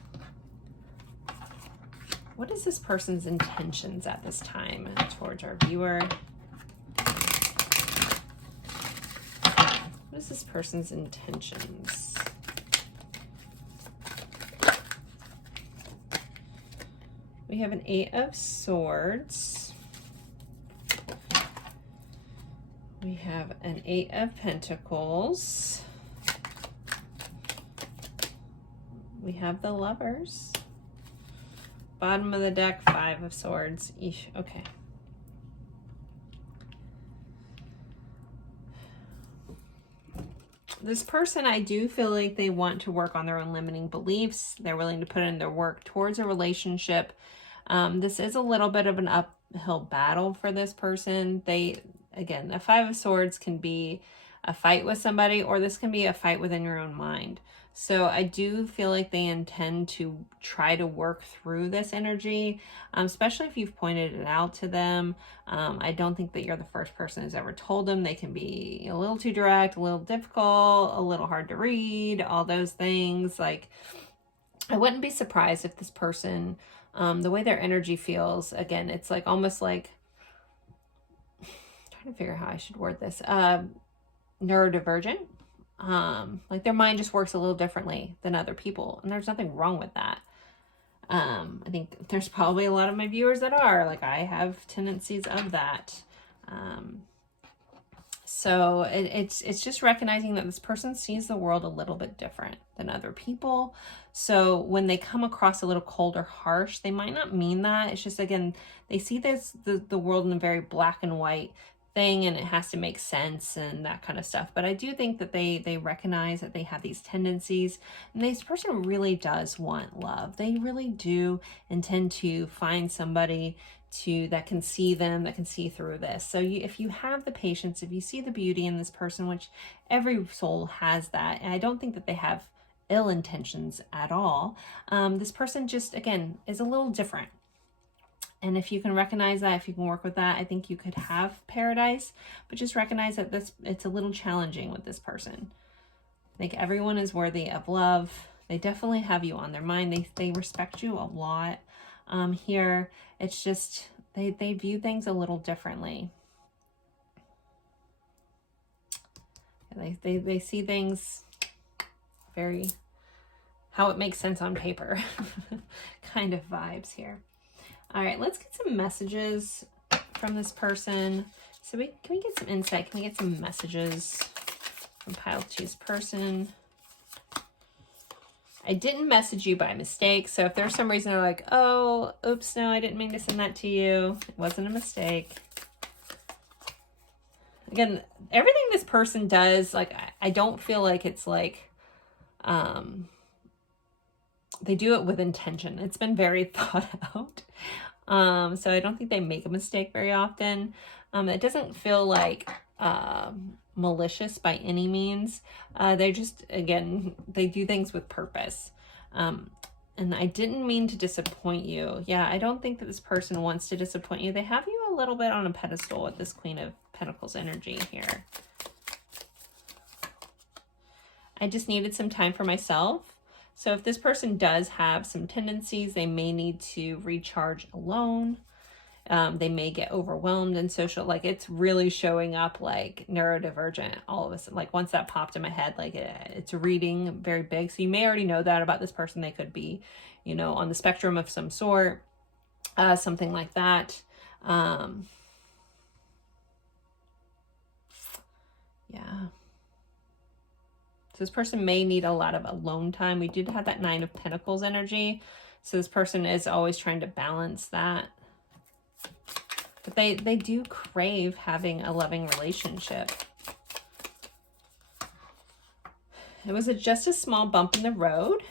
What is this person's intentions at this time towards our viewer? What is this person's intentions? We have an 8 of Swords. We have an 8 of Pentacles. We have the Lovers. Bottom of the deck, 5 of Swords. Eesh, okay. This person, I do feel like they want to work on their own limiting beliefs. They're willing to put in their work towards a relationship. This is a little bit of an uphill battle for this person. Again, the 5 of Swords can be a fight with somebody, or this can be a fight within your own mind. So I do feel like they intend to try to work through this energy, especially if you've pointed it out to them. I don't think that you're the first person who's ever told them. They can be a little too direct, a little difficult, a little hard to read, all those things. Like, I wouldn't be surprised if this person, the way their energy feels, again, it's like almost like, I'm trying to figure out how I should word this, neurodivergent. Like their mind just works a little differently than other people, and there's nothing wrong with that. I think there's probably a lot of my viewers that are like, I have tendencies of that. So it's just recognizing that this person sees the world a little bit different than other people. So when they come across a little cold or harsh, they might not mean that. It's just, again, they see the world in a very black and white thing, and it has to make sense and that kind of stuff. But I do think that they recognize that they have these tendencies, and this person really does want love. They really do intend to find somebody that can see them, that can see through this. So if you have the patience, if you see the beauty in this person, which every soul has that, and I don't think that they have ill intentions at all, this person just, again, is a little different. And if you can recognize that, if you can work with that, I think you could have paradise. But just recognize that it's a little challenging with this person. I think everyone is worthy of love. They definitely have you on their mind. They respect you a lot. Here, it's just they view things a little differently. They see things very how it makes sense on paper kind of vibes here. All right, let's get some messages from this person. So can we get some insight? Can we get some messages from pile 2's person? I didn't message you by mistake. So if there's some reason they're like, oh, oops, no, I didn't mean to send that to you. It wasn't a mistake. Again, everything this person does, like, I don't feel like it's like, they do it with intention. It's been very thought out. So I don't think they make a mistake very often. It doesn't feel like malicious by any means. They're just, again, they do things with purpose. And I didn't mean to disappoint you. Yeah, I don't think that this person wants to disappoint you. They have you a little bit on a pedestal with this Queen of Pentacles energy here. I just needed some time for myself. So if this person does have some tendencies, they may need to recharge alone. They may get overwhelmed in social, like it's really showing up like neurodivergent all of a sudden. Like once that popped in my head, like it's reading very big. So you may already know that about this person. They could be, you know, on the spectrum of some sort, something like that. Yeah. So this person may need a lot of alone time. We did have that 9 of Pentacles energy. So this person is always trying to balance that. But they do crave having a loving relationship. It was just a small bump in the road.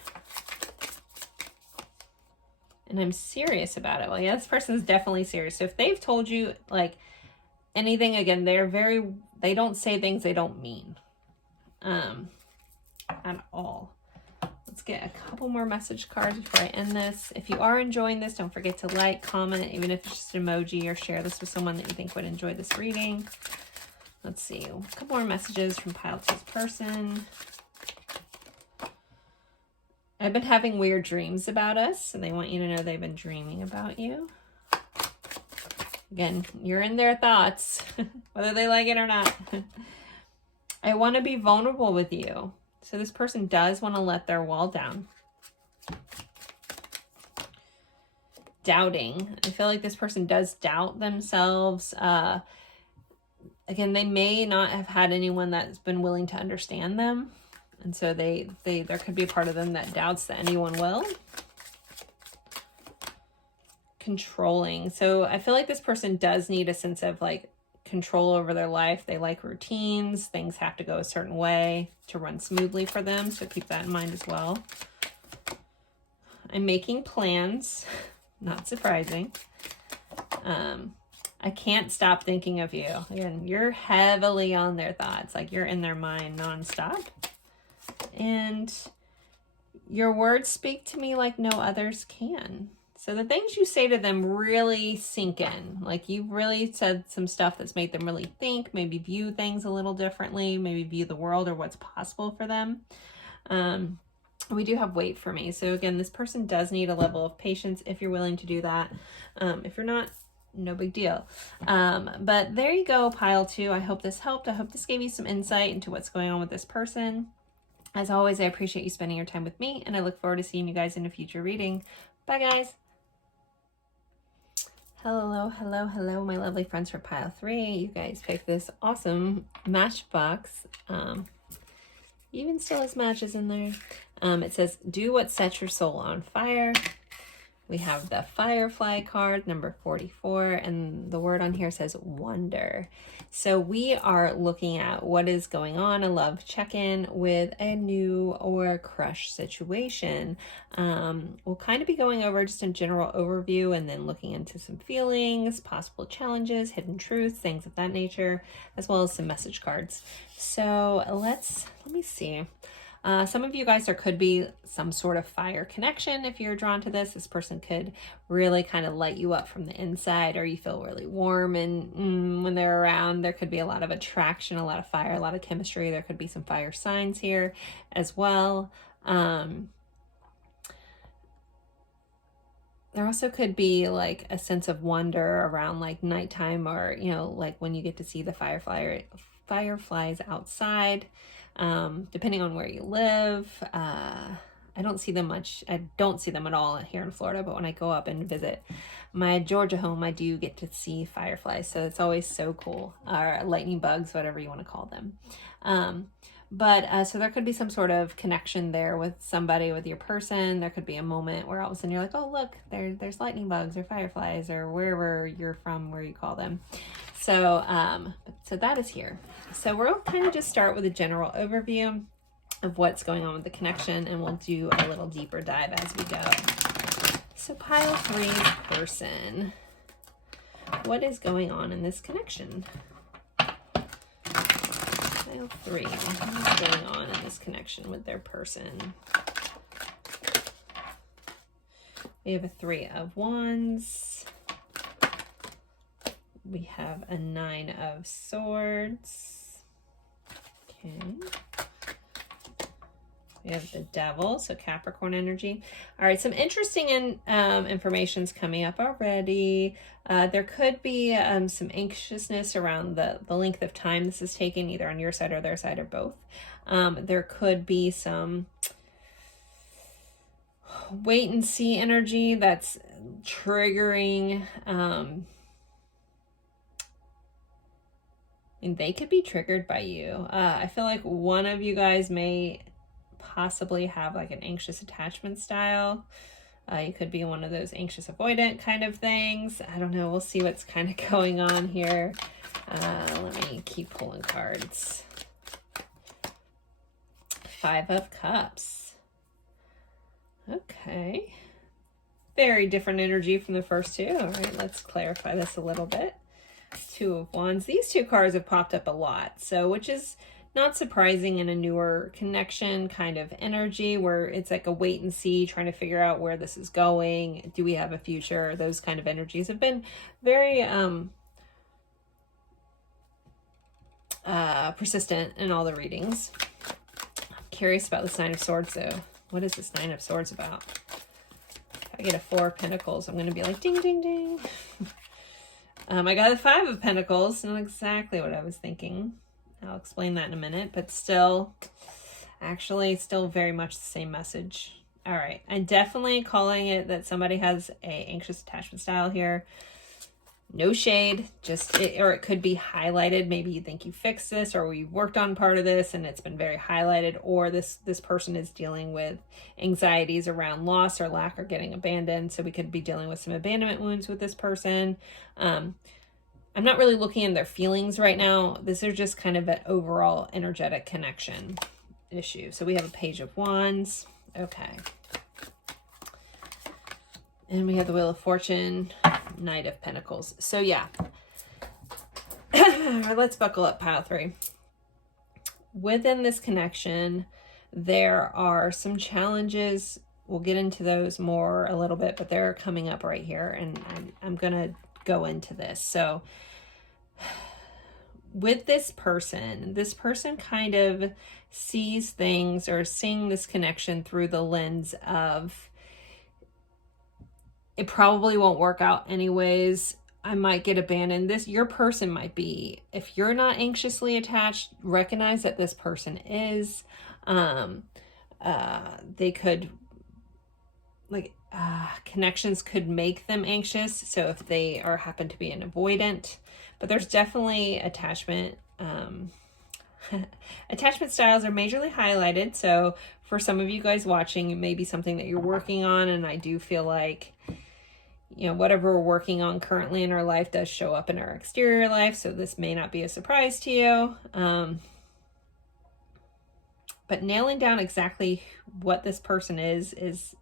And I'm serious about it. Well, yeah, this person is definitely serious. So if they've told you like anything, again, they don't say things they don't mean. At all. Let's get a couple more message cards before I end this. If you are enjoying this, don't forget to like, comment, even if it's just an emoji, or share this with someone that you think would enjoy this reading. Let's see, a couple more messages from pile 2's person. I've been having weird dreams about us, and they want you to know they've been dreaming about you. Again, you're in their thoughts, whether they like it or not. I want to be vulnerable with you. So this person does want to let their wall down. Doubting. I feel like this person does doubt themselves. Again, they may not have had anyone that's been willing to understand them. And so there could be a part of them that doubts that anyone will. Controlling. So I feel like this person does need a sense of like control over their life. They like routines. Things have to go a certain way to run smoothly for them. So keep that in mind as well. I'm making plans. Not surprising. I can't stop thinking of you. Again, you're heavily on their thoughts. Like you're in their mind nonstop. And your words speak to me like no others can. So the things you say to them really sink in. Like you've really said some stuff that's made them really think, maybe view things a little differently, maybe view the world or what's possible for them. We do have wait for me. So again, this person does need a level of patience if you're willing to do that. If you're not, no big deal. But there you go, pile 2. I hope this helped. I hope this gave you some insight into what's going on with this person. As always, I appreciate you spending your time with me, and I look forward to seeing you guys in a future reading. Bye, guys. Hello, hello, hello, my lovely friends for pile 3. You guys picked this awesome matchbox. Even still has matches in there. It says, do what sets your soul on fire. We have the Firefly card, number 44, and the word on here says wonder. So we are looking at what is going on, a love check-in with a new or crush situation. We'll kind of be going over just a general overview and then looking into some feelings, possible challenges, hidden truths, things of that nature, as well as some message cards. So let me see. Some of you guys, there could be some sort of fire connection. If you're drawn to this person could really kind of light you up from the inside, or you feel really warm and when they're around. There could be a lot of attraction, a lot of fire, a lot of chemistry. There could be some fire signs here as well. There also could be like a sense of wonder around like nighttime, or, you know, like when you get to see the fireflies outside. Depending on where you live. I don't see them much. I don't see them at all here in Florida, but when I go up and visit my Georgia home, I do get to see fireflies. So it's always so cool, or lightning bugs, whatever you want to call them. So there could be some sort of connection there with somebody, with your person. There could be a moment where all of a sudden you're like, oh, look, there's lightning bugs or fireflies or wherever you're from, where you call them. So, so that is here. So we'll kind of just start with a general overview of what's going on with the connection, and we'll do a little deeper dive as we go. So pile 3's person. What is going on in this connection? Pile 3. What is going on in this connection with their person? We have a 3 of Wands. We have a 9 of Swords. Okay. We have the Devil, so Capricorn energy. All right, some interesting information's coming up already. There could be some anxiousness around the length of time this is taking, either on your side or their side or both. There could be some wait and see energy that's triggering. And they could be triggered by you. I feel like one of you guys may possibly have like an anxious attachment style. You could be one of those anxious avoidant kind of things. I don't know. We'll see what's kind of going on here. Let me keep pulling cards. 5 of Cups. Okay. Very different energy from the first two. All right, let's clarify this a little bit. 2 of Wands. These two cards have popped up a lot, so which is not surprising in a newer connection kind of energy where it's like a wait and see, trying to figure out where this is going. Do we have a future? Those kind of energies have been very persistent in all the readings. I'm curious about this 9 of Swords though. What is this 9 of Swords about? If I get a 4 of Pentacles, I'm going to be like, ding, ding, ding. I got a 5 of Pentacles. Not exactly what I was thinking. I'll explain that in a minute, but still, actually, still very much the same message. All right. I'm definitely calling it that somebody has a anxious attachment style here. No shade, or it could be highlighted. Maybe you think you fixed this, or we worked on part of this and it's been very highlighted, or this person is dealing with anxieties around loss or lack or getting abandoned. So we could be dealing with some abandonment wounds with this person. I'm not really looking in their feelings right now. This is just kind of an overall energetic connection issue. So we have a Page of Wands. Okay. And we have the Wheel of Fortune, Knight of Pentacles. So yeah. Let's buckle up, pile 3. Within this connection, there are some challenges. We'll get into those more a little bit, but they're coming up right here. And I'm going to go into this. So with this person kind of sees things, or seeing this connection through the lens of, it probably won't work out anyways. I might get abandoned. Your person might be, if you're not anxiously attached, recognize that this person is. They could, connections could make them anxious. So if they happen to be an avoidant, but there's definitely attachment. Attachment styles are majorly highlighted. So for some of you guys watching, it may be something that you're working on. And I do feel like, whatever we're working on currently in our life does show up in our exterior life. So this may not be a surprise to you. But nailing down exactly what this person is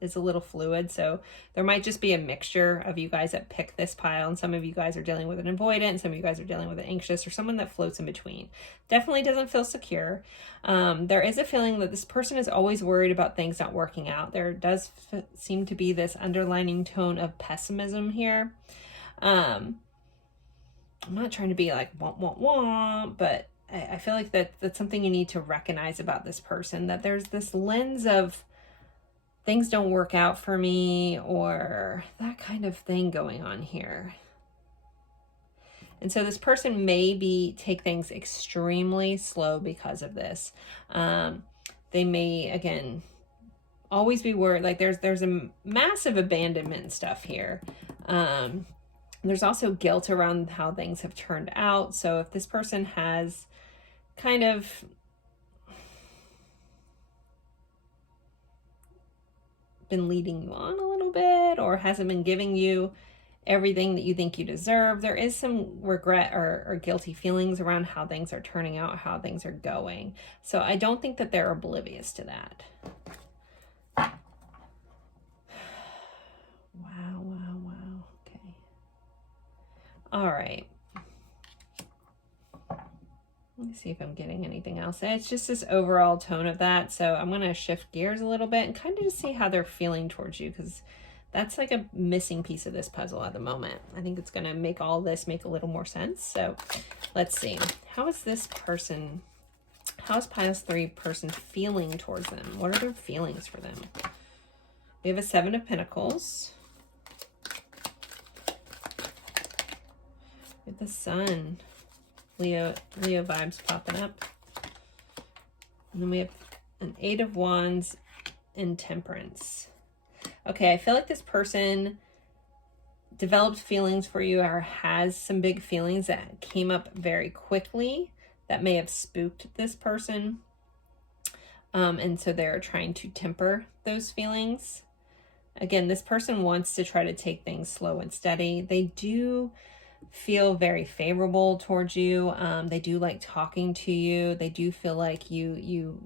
a little fluid. So there might just be a mixture of you guys that pick this pile. And some of you guys are dealing with an avoidant. And some of you guys are dealing with an anxious, or someone that floats in between. Definitely doesn't feel secure. There is a feeling that this person is always worried about things not working out. There does seem to be this underlining tone of pessimism here. I'm not trying to be like, wah, but I feel like that's something you need to recognize about this person, that there's this lens of things don't work out for me, or that kind of thing going on here. And so this person may take things extremely slow because of this. They may, again, always be worried. Like there's a massive abandonment stuff here. There's also guilt around how things have turned out. So if this person has kind of been leading you on a little bit, or hasn't been giving you everything that you think you deserve, there is some regret or guilty feelings around how things are turning out, how things are going. So I don't think that they're oblivious to that. Wow. Okay. All right. Let me see if I'm getting anything else. It's just this overall tone of that. So I'm going to shift gears a little bit and kind of just see how they're feeling towards you, because that's like a missing piece of this puzzle at the moment. I think it's going to make all this make a little more sense. So let's see. How is this person, how is Piles 3 person feeling towards them? What are their feelings for them? We have a 7 of Pentacles. With the Sun. Leo vibes popping up. And then we have an 8 of Wands and Temperance. Okay, I feel like this person developed feelings for you, or has some big feelings that came up very quickly that may have spooked this person. And so they're trying to temper those feelings. Again, this person wants to try to take things slow and steady. They do feel very favorable towards you. They do like talking to you. They do feel like you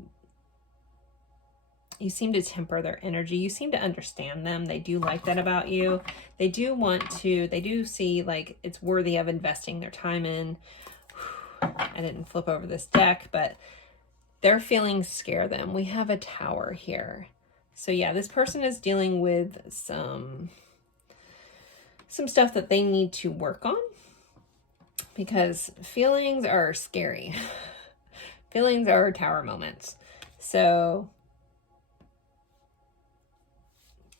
seem to temper their energy. You seem to understand them. They do like that about you. They do see like it's worthy of investing their time in. I didn't flip over this deck, but their feelings scare them. We have a Tower here. So yeah, this person is dealing with some stuff that they need to work on, because feelings are scary. Feelings are Tower moments. So,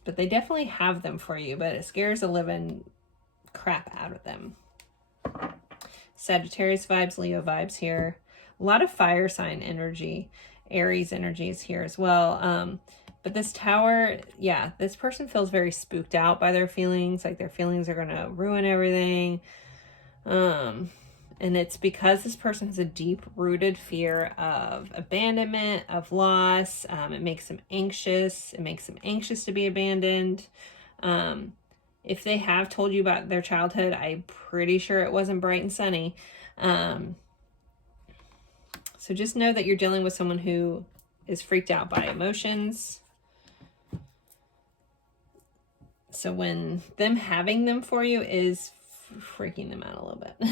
but they definitely have them for you, but it scares the living crap out of them. Sagittarius vibes, Leo vibes here. A lot of fire sign energy. Aries energy is here as well. But this Tower, yeah, this person feels very spooked out by their feelings. Like their feelings are going to ruin everything. And it's because this person has a deep-rooted fear of abandonment, of loss. It makes them anxious. It makes them anxious to be abandoned. If they have told you about their childhood, I'm pretty sure it wasn't bright and sunny. So just know that you're dealing with someone who is freaked out by emotions. So when them having them for you is freaking them out a little bit.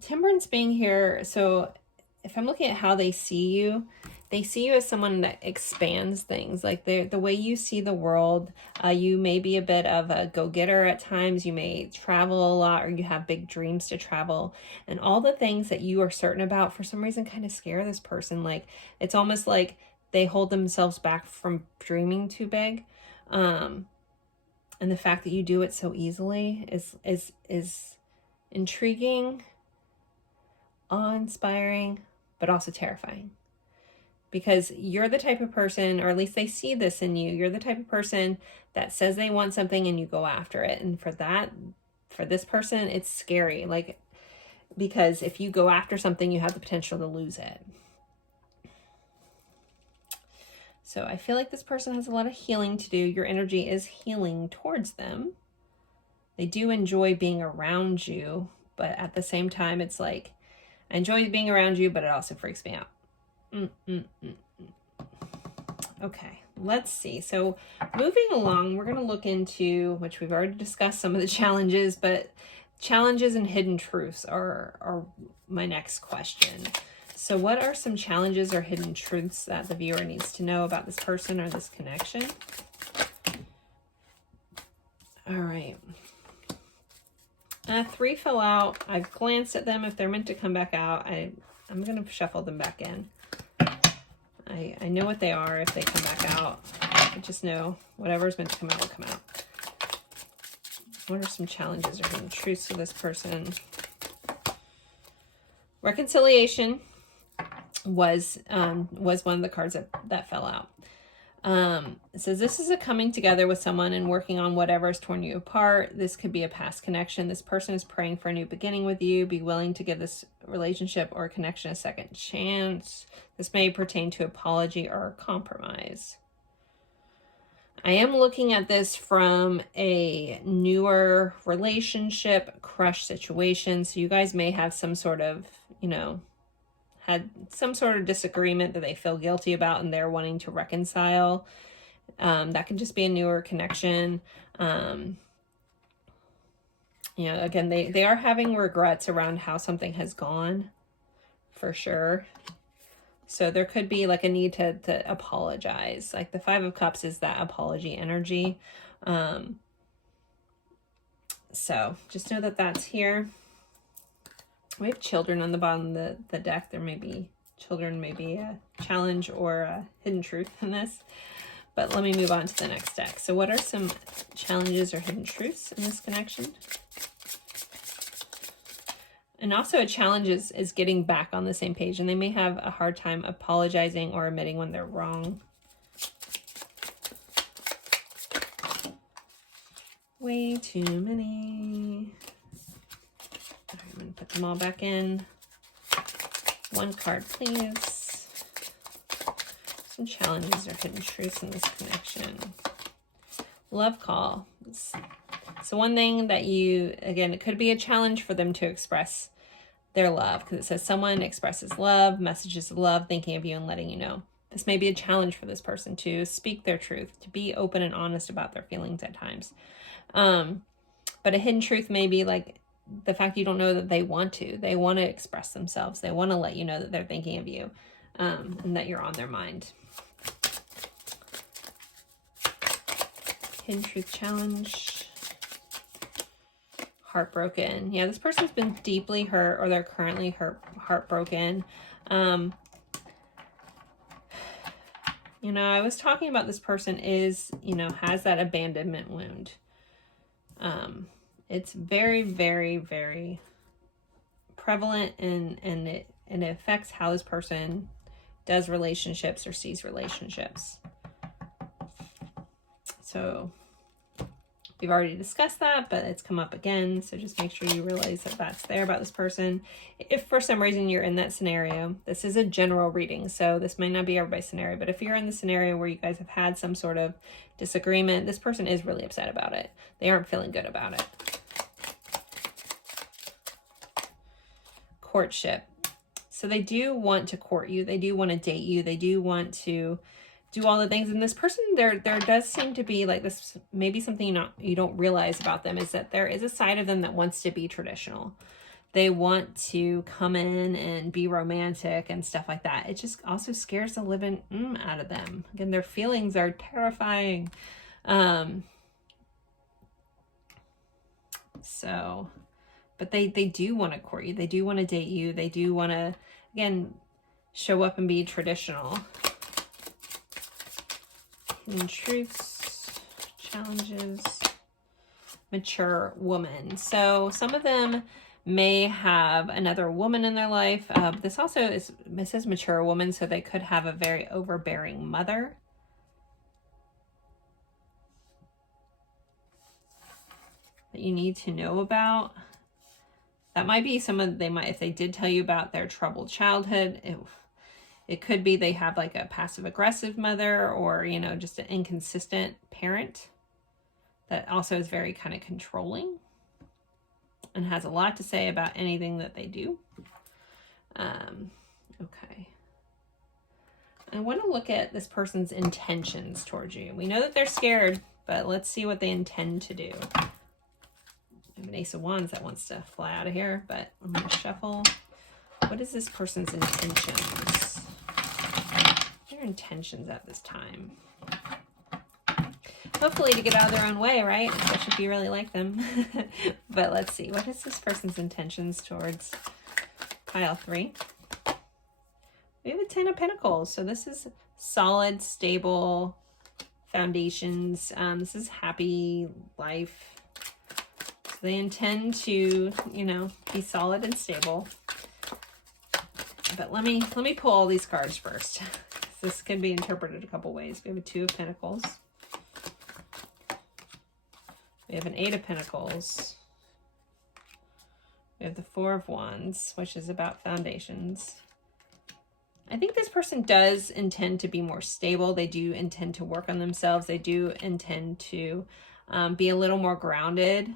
Temperance being here. So if I'm looking at how they see you as someone that expands things. Like the way you see the world, you may be a bit of a go-getter at times. You may travel a lot, or you have big dreams to travel. And all the things that you are certain about for some reason kind of scare this person. Like it's almost like they hold themselves back from dreaming too big. And the fact that you do it so easily is intriguing, awe-inspiring, but also terrifying. Because you're the type of person, or at least they see this in you, you're the type of person that says they want something and you go after it. And for this person, it's scary. Like, because if you go after something, you have the potential to lose it. So I feel like this person has a lot of healing to do. Your energy is healing towards them. They do enjoy being around you, but at the same time, it's like, I enjoy being around you, but it also freaks me out. Okay, let's see. So moving along, we're going to look into, which we've already discussed some of the challenges, but challenges and hidden truths are my next question. So what are some challenges or hidden truths that the viewer needs to know about this person or this connection? All right. 3 fell out. I've glanced at them. If they're meant to come back out, I'm going to shuffle them back in. I know what they are if they come back out. I just know whatever's meant to come out will come out. What are some challenges or hidden truths to this person? Reconciliation. was one of the cards that fell out. It says, this is a coming together with someone and working on whatever's torn you apart. This could be a past connection. This person is praying for a new beginning with you. Be willing to give this relationship or connection a second chance. This may pertain to apology or compromise. I am looking at this from a newer relationship crush situation. So you guys may have some sort of, you know, had some sort of disagreement that they feel guilty about and they're wanting to reconcile. That could just be a newer connection. You know, again, they are having regrets around how something has gone, for sure. So there could be like a need to apologize. Like the Five of Cups is that apology energy. So just know that that's here. We have children on the bottom of the deck. There may be children, maybe a challenge or a hidden truth in this. But let me move on to the next deck. So what are some challenges or hidden truths in this connection? And also a challenge is getting back on the same page. And they may have a hard time apologizing or admitting when they're wrong. Way too many. I'm going to put them all back in. One card, please. Some challenges or hidden truths in this connection. Love call. So one thing that you, again, it could be a challenge for them to express their love, because it says someone expresses love, messages of love, thinking of you and letting you know. This may be a challenge for this person to speak their truth, to be open and honest about their feelings at times. But a hidden truth may be like the fact you don't know that they want to. They want to express themselves. They want to let you know that they're thinking of you, and that you're on their mind. Hidden truth challenge. Heartbroken. Yeah, this person's been deeply hurt, or they're currently heartbroken. You know, I was talking about this person is, you know, has that abandonment wound. It's very, very, very prevalent, and it affects how this person does relationships or sees relationships. So we've already discussed that, but it's come up again. So just make sure you realize that that's there about this person. If for some reason you're in that scenario, this is a general reading, so this might not be everybody's scenario, but if you're in the scenario where you guys have had some sort of disagreement, this person is really upset about it. They aren't feeling good about it. Courtship. So they do want to court you. They do want to date you. They do want to do all the things. And this person, there does seem to be like this, maybe something you don't realize about them, is that there is a side of them that wants to be traditional. They want to come in and be romantic and stuff like that. It just also scares the living out of them. Again, their feelings are terrifying. But they do want to court you. They do want to date you. They do want to, again, show up and be traditional. Hidden truths, challenges, mature woman. So some of them may have another woman in their life. This also is, it says mature woman, so they could have a very overbearing mother. That you need to know about. That might be someone they might, if they did tell you about their troubled childhood, it could be they have like a passive aggressive mother, or, you know, just an inconsistent parent that also is very kind of controlling and has a lot to say about anything that they do. Okay. I want to look at this person's intentions towards you. We know that they're scared, but let's see what they intend to do. I have an Ace of Wands that wants to fly out of here, but I'm going to shuffle. What is this person's intentions? Their intentions at this time. Hopefully to get out of their own way, right? Especially if you really like them. But let's see. What is this person's intentions towards pile 3? We have a 10 of Pentacles. So this is solid, stable foundations. This is happy life. They intend to, you know, be solid and stable. But let me pull all these cards first. This can be interpreted a couple ways. We have a Two of Pentacles. We have an Eight of Pentacles. We have the Four of Wands, which is about foundations. I think this person does intend to be more stable. They do intend to work on themselves. They do intend to be a little more grounded.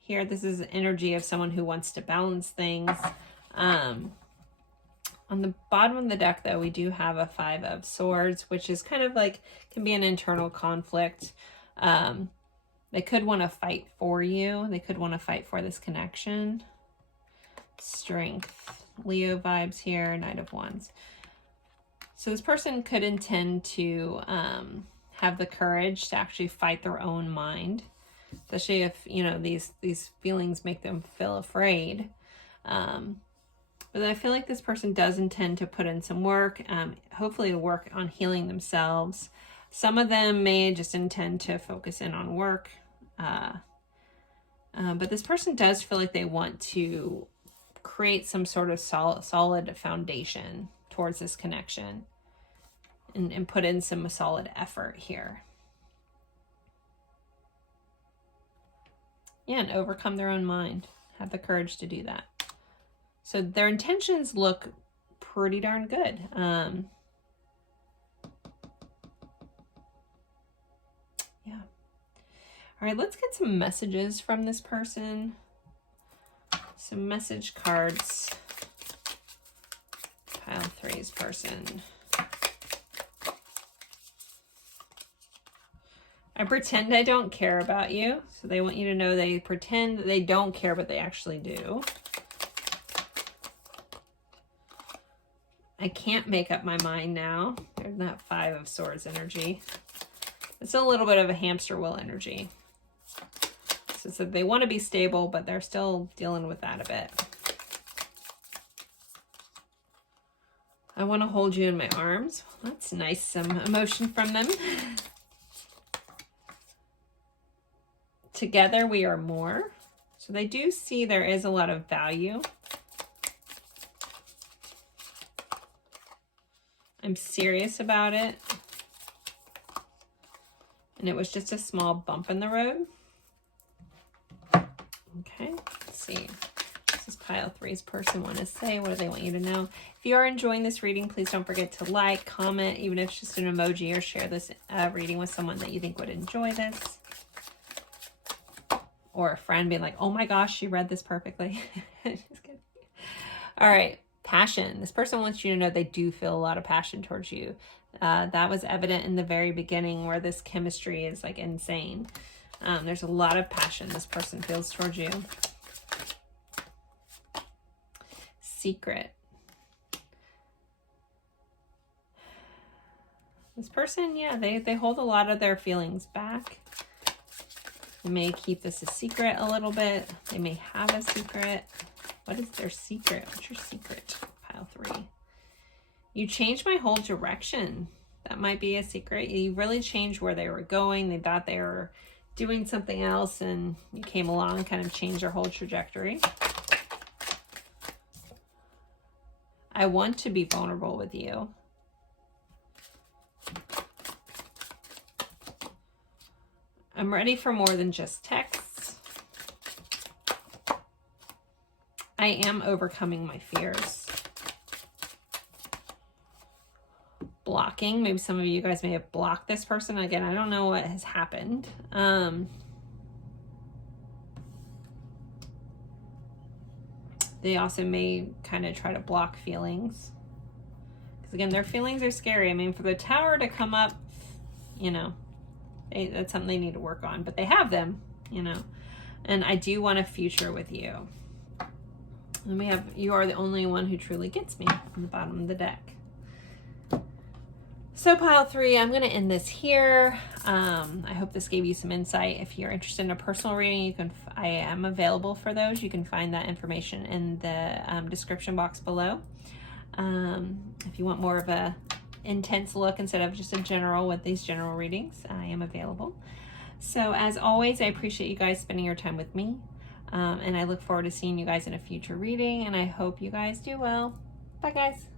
Here, this is the energy of someone who wants to balance things. On the bottom of the deck, though, we do have a Five of Swords, which is kind of like, can be an internal conflict. They could want to fight for you. They could want to fight for this connection. Strength. Leo vibes here, Knight of Wands. So this person could intend to have the courage to actually fight their own mind, especially if, you know, these feelings make them feel afraid. But I feel like this person does intend to put in some work, hopefully work on healing themselves. Some of them may just intend to focus in on work. But this person does feel like they want to create some sort of solid foundation towards this connection and put in some solid effort here. Yeah, and overcome their own mind. Have the courage to do that. So their intentions look pretty darn good. Yeah. All right, let's get some messages from this person. Some message cards. Pile 3's person. I pretend I don't care about you. So they want you to know they pretend that they don't care, but they actually do. I can't make up my mind now. There's that Five of Swords energy. It's a little bit of a hamster wheel energy. So they want to be stable, but they're still dealing with that a bit. I want to hold you in my arms. That's nice, some emotion from them. Together we are more. So they do see there is a lot of value. I'm serious about it. And it was just a small bump in the road. Okay, let's see. This is pile 3's person want to say. What do they want you to know? If you are enjoying this reading, please don't forget to like, comment, even if it's just an emoji, or share this reading with someone that you think would enjoy this. Or a friend being like, oh my gosh, she read this perfectly. Just kidding. All right. Passion. This person wants you to know they do feel a lot of passion towards you. That was evident in the very beginning where this chemistry is like insane. There's a lot of passion this person feels towards you. Secret. This person, yeah, they hold a lot of their feelings back. They may keep this a secret a little bit. They may have a secret. What is their secret? What's your secret? Pile 3. You changed my whole direction. That might be a secret. You really changed where they were going. They thought they were doing something else and you came along and kind of changed their whole trajectory. I want to be vulnerable with you. I'm ready for more than just texts. I am overcoming my fears. Blocking. Maybe some of you guys may have blocked this person. Again, I don't know what has happened. They also may kind of try to block feelings. Because again, their feelings are scary. I mean, for the Tower to come up, you know, that's something they need to work on. But they have them, you know. And I do want a future with you. And we have, you are the only one who truly gets me on the bottom of the deck. So pile 3, I'm going to end this here. I hope this gave you some insight. If you're interested in a personal reading, you can. I am available for those. You can find that information in the description box below. If you want more of a intense look instead of just a general with these general readings, I am available. So as always, I appreciate you guys spending your time with me. And I look forward to seeing you guys in a future reading, and I hope you guys do well. Bye, guys.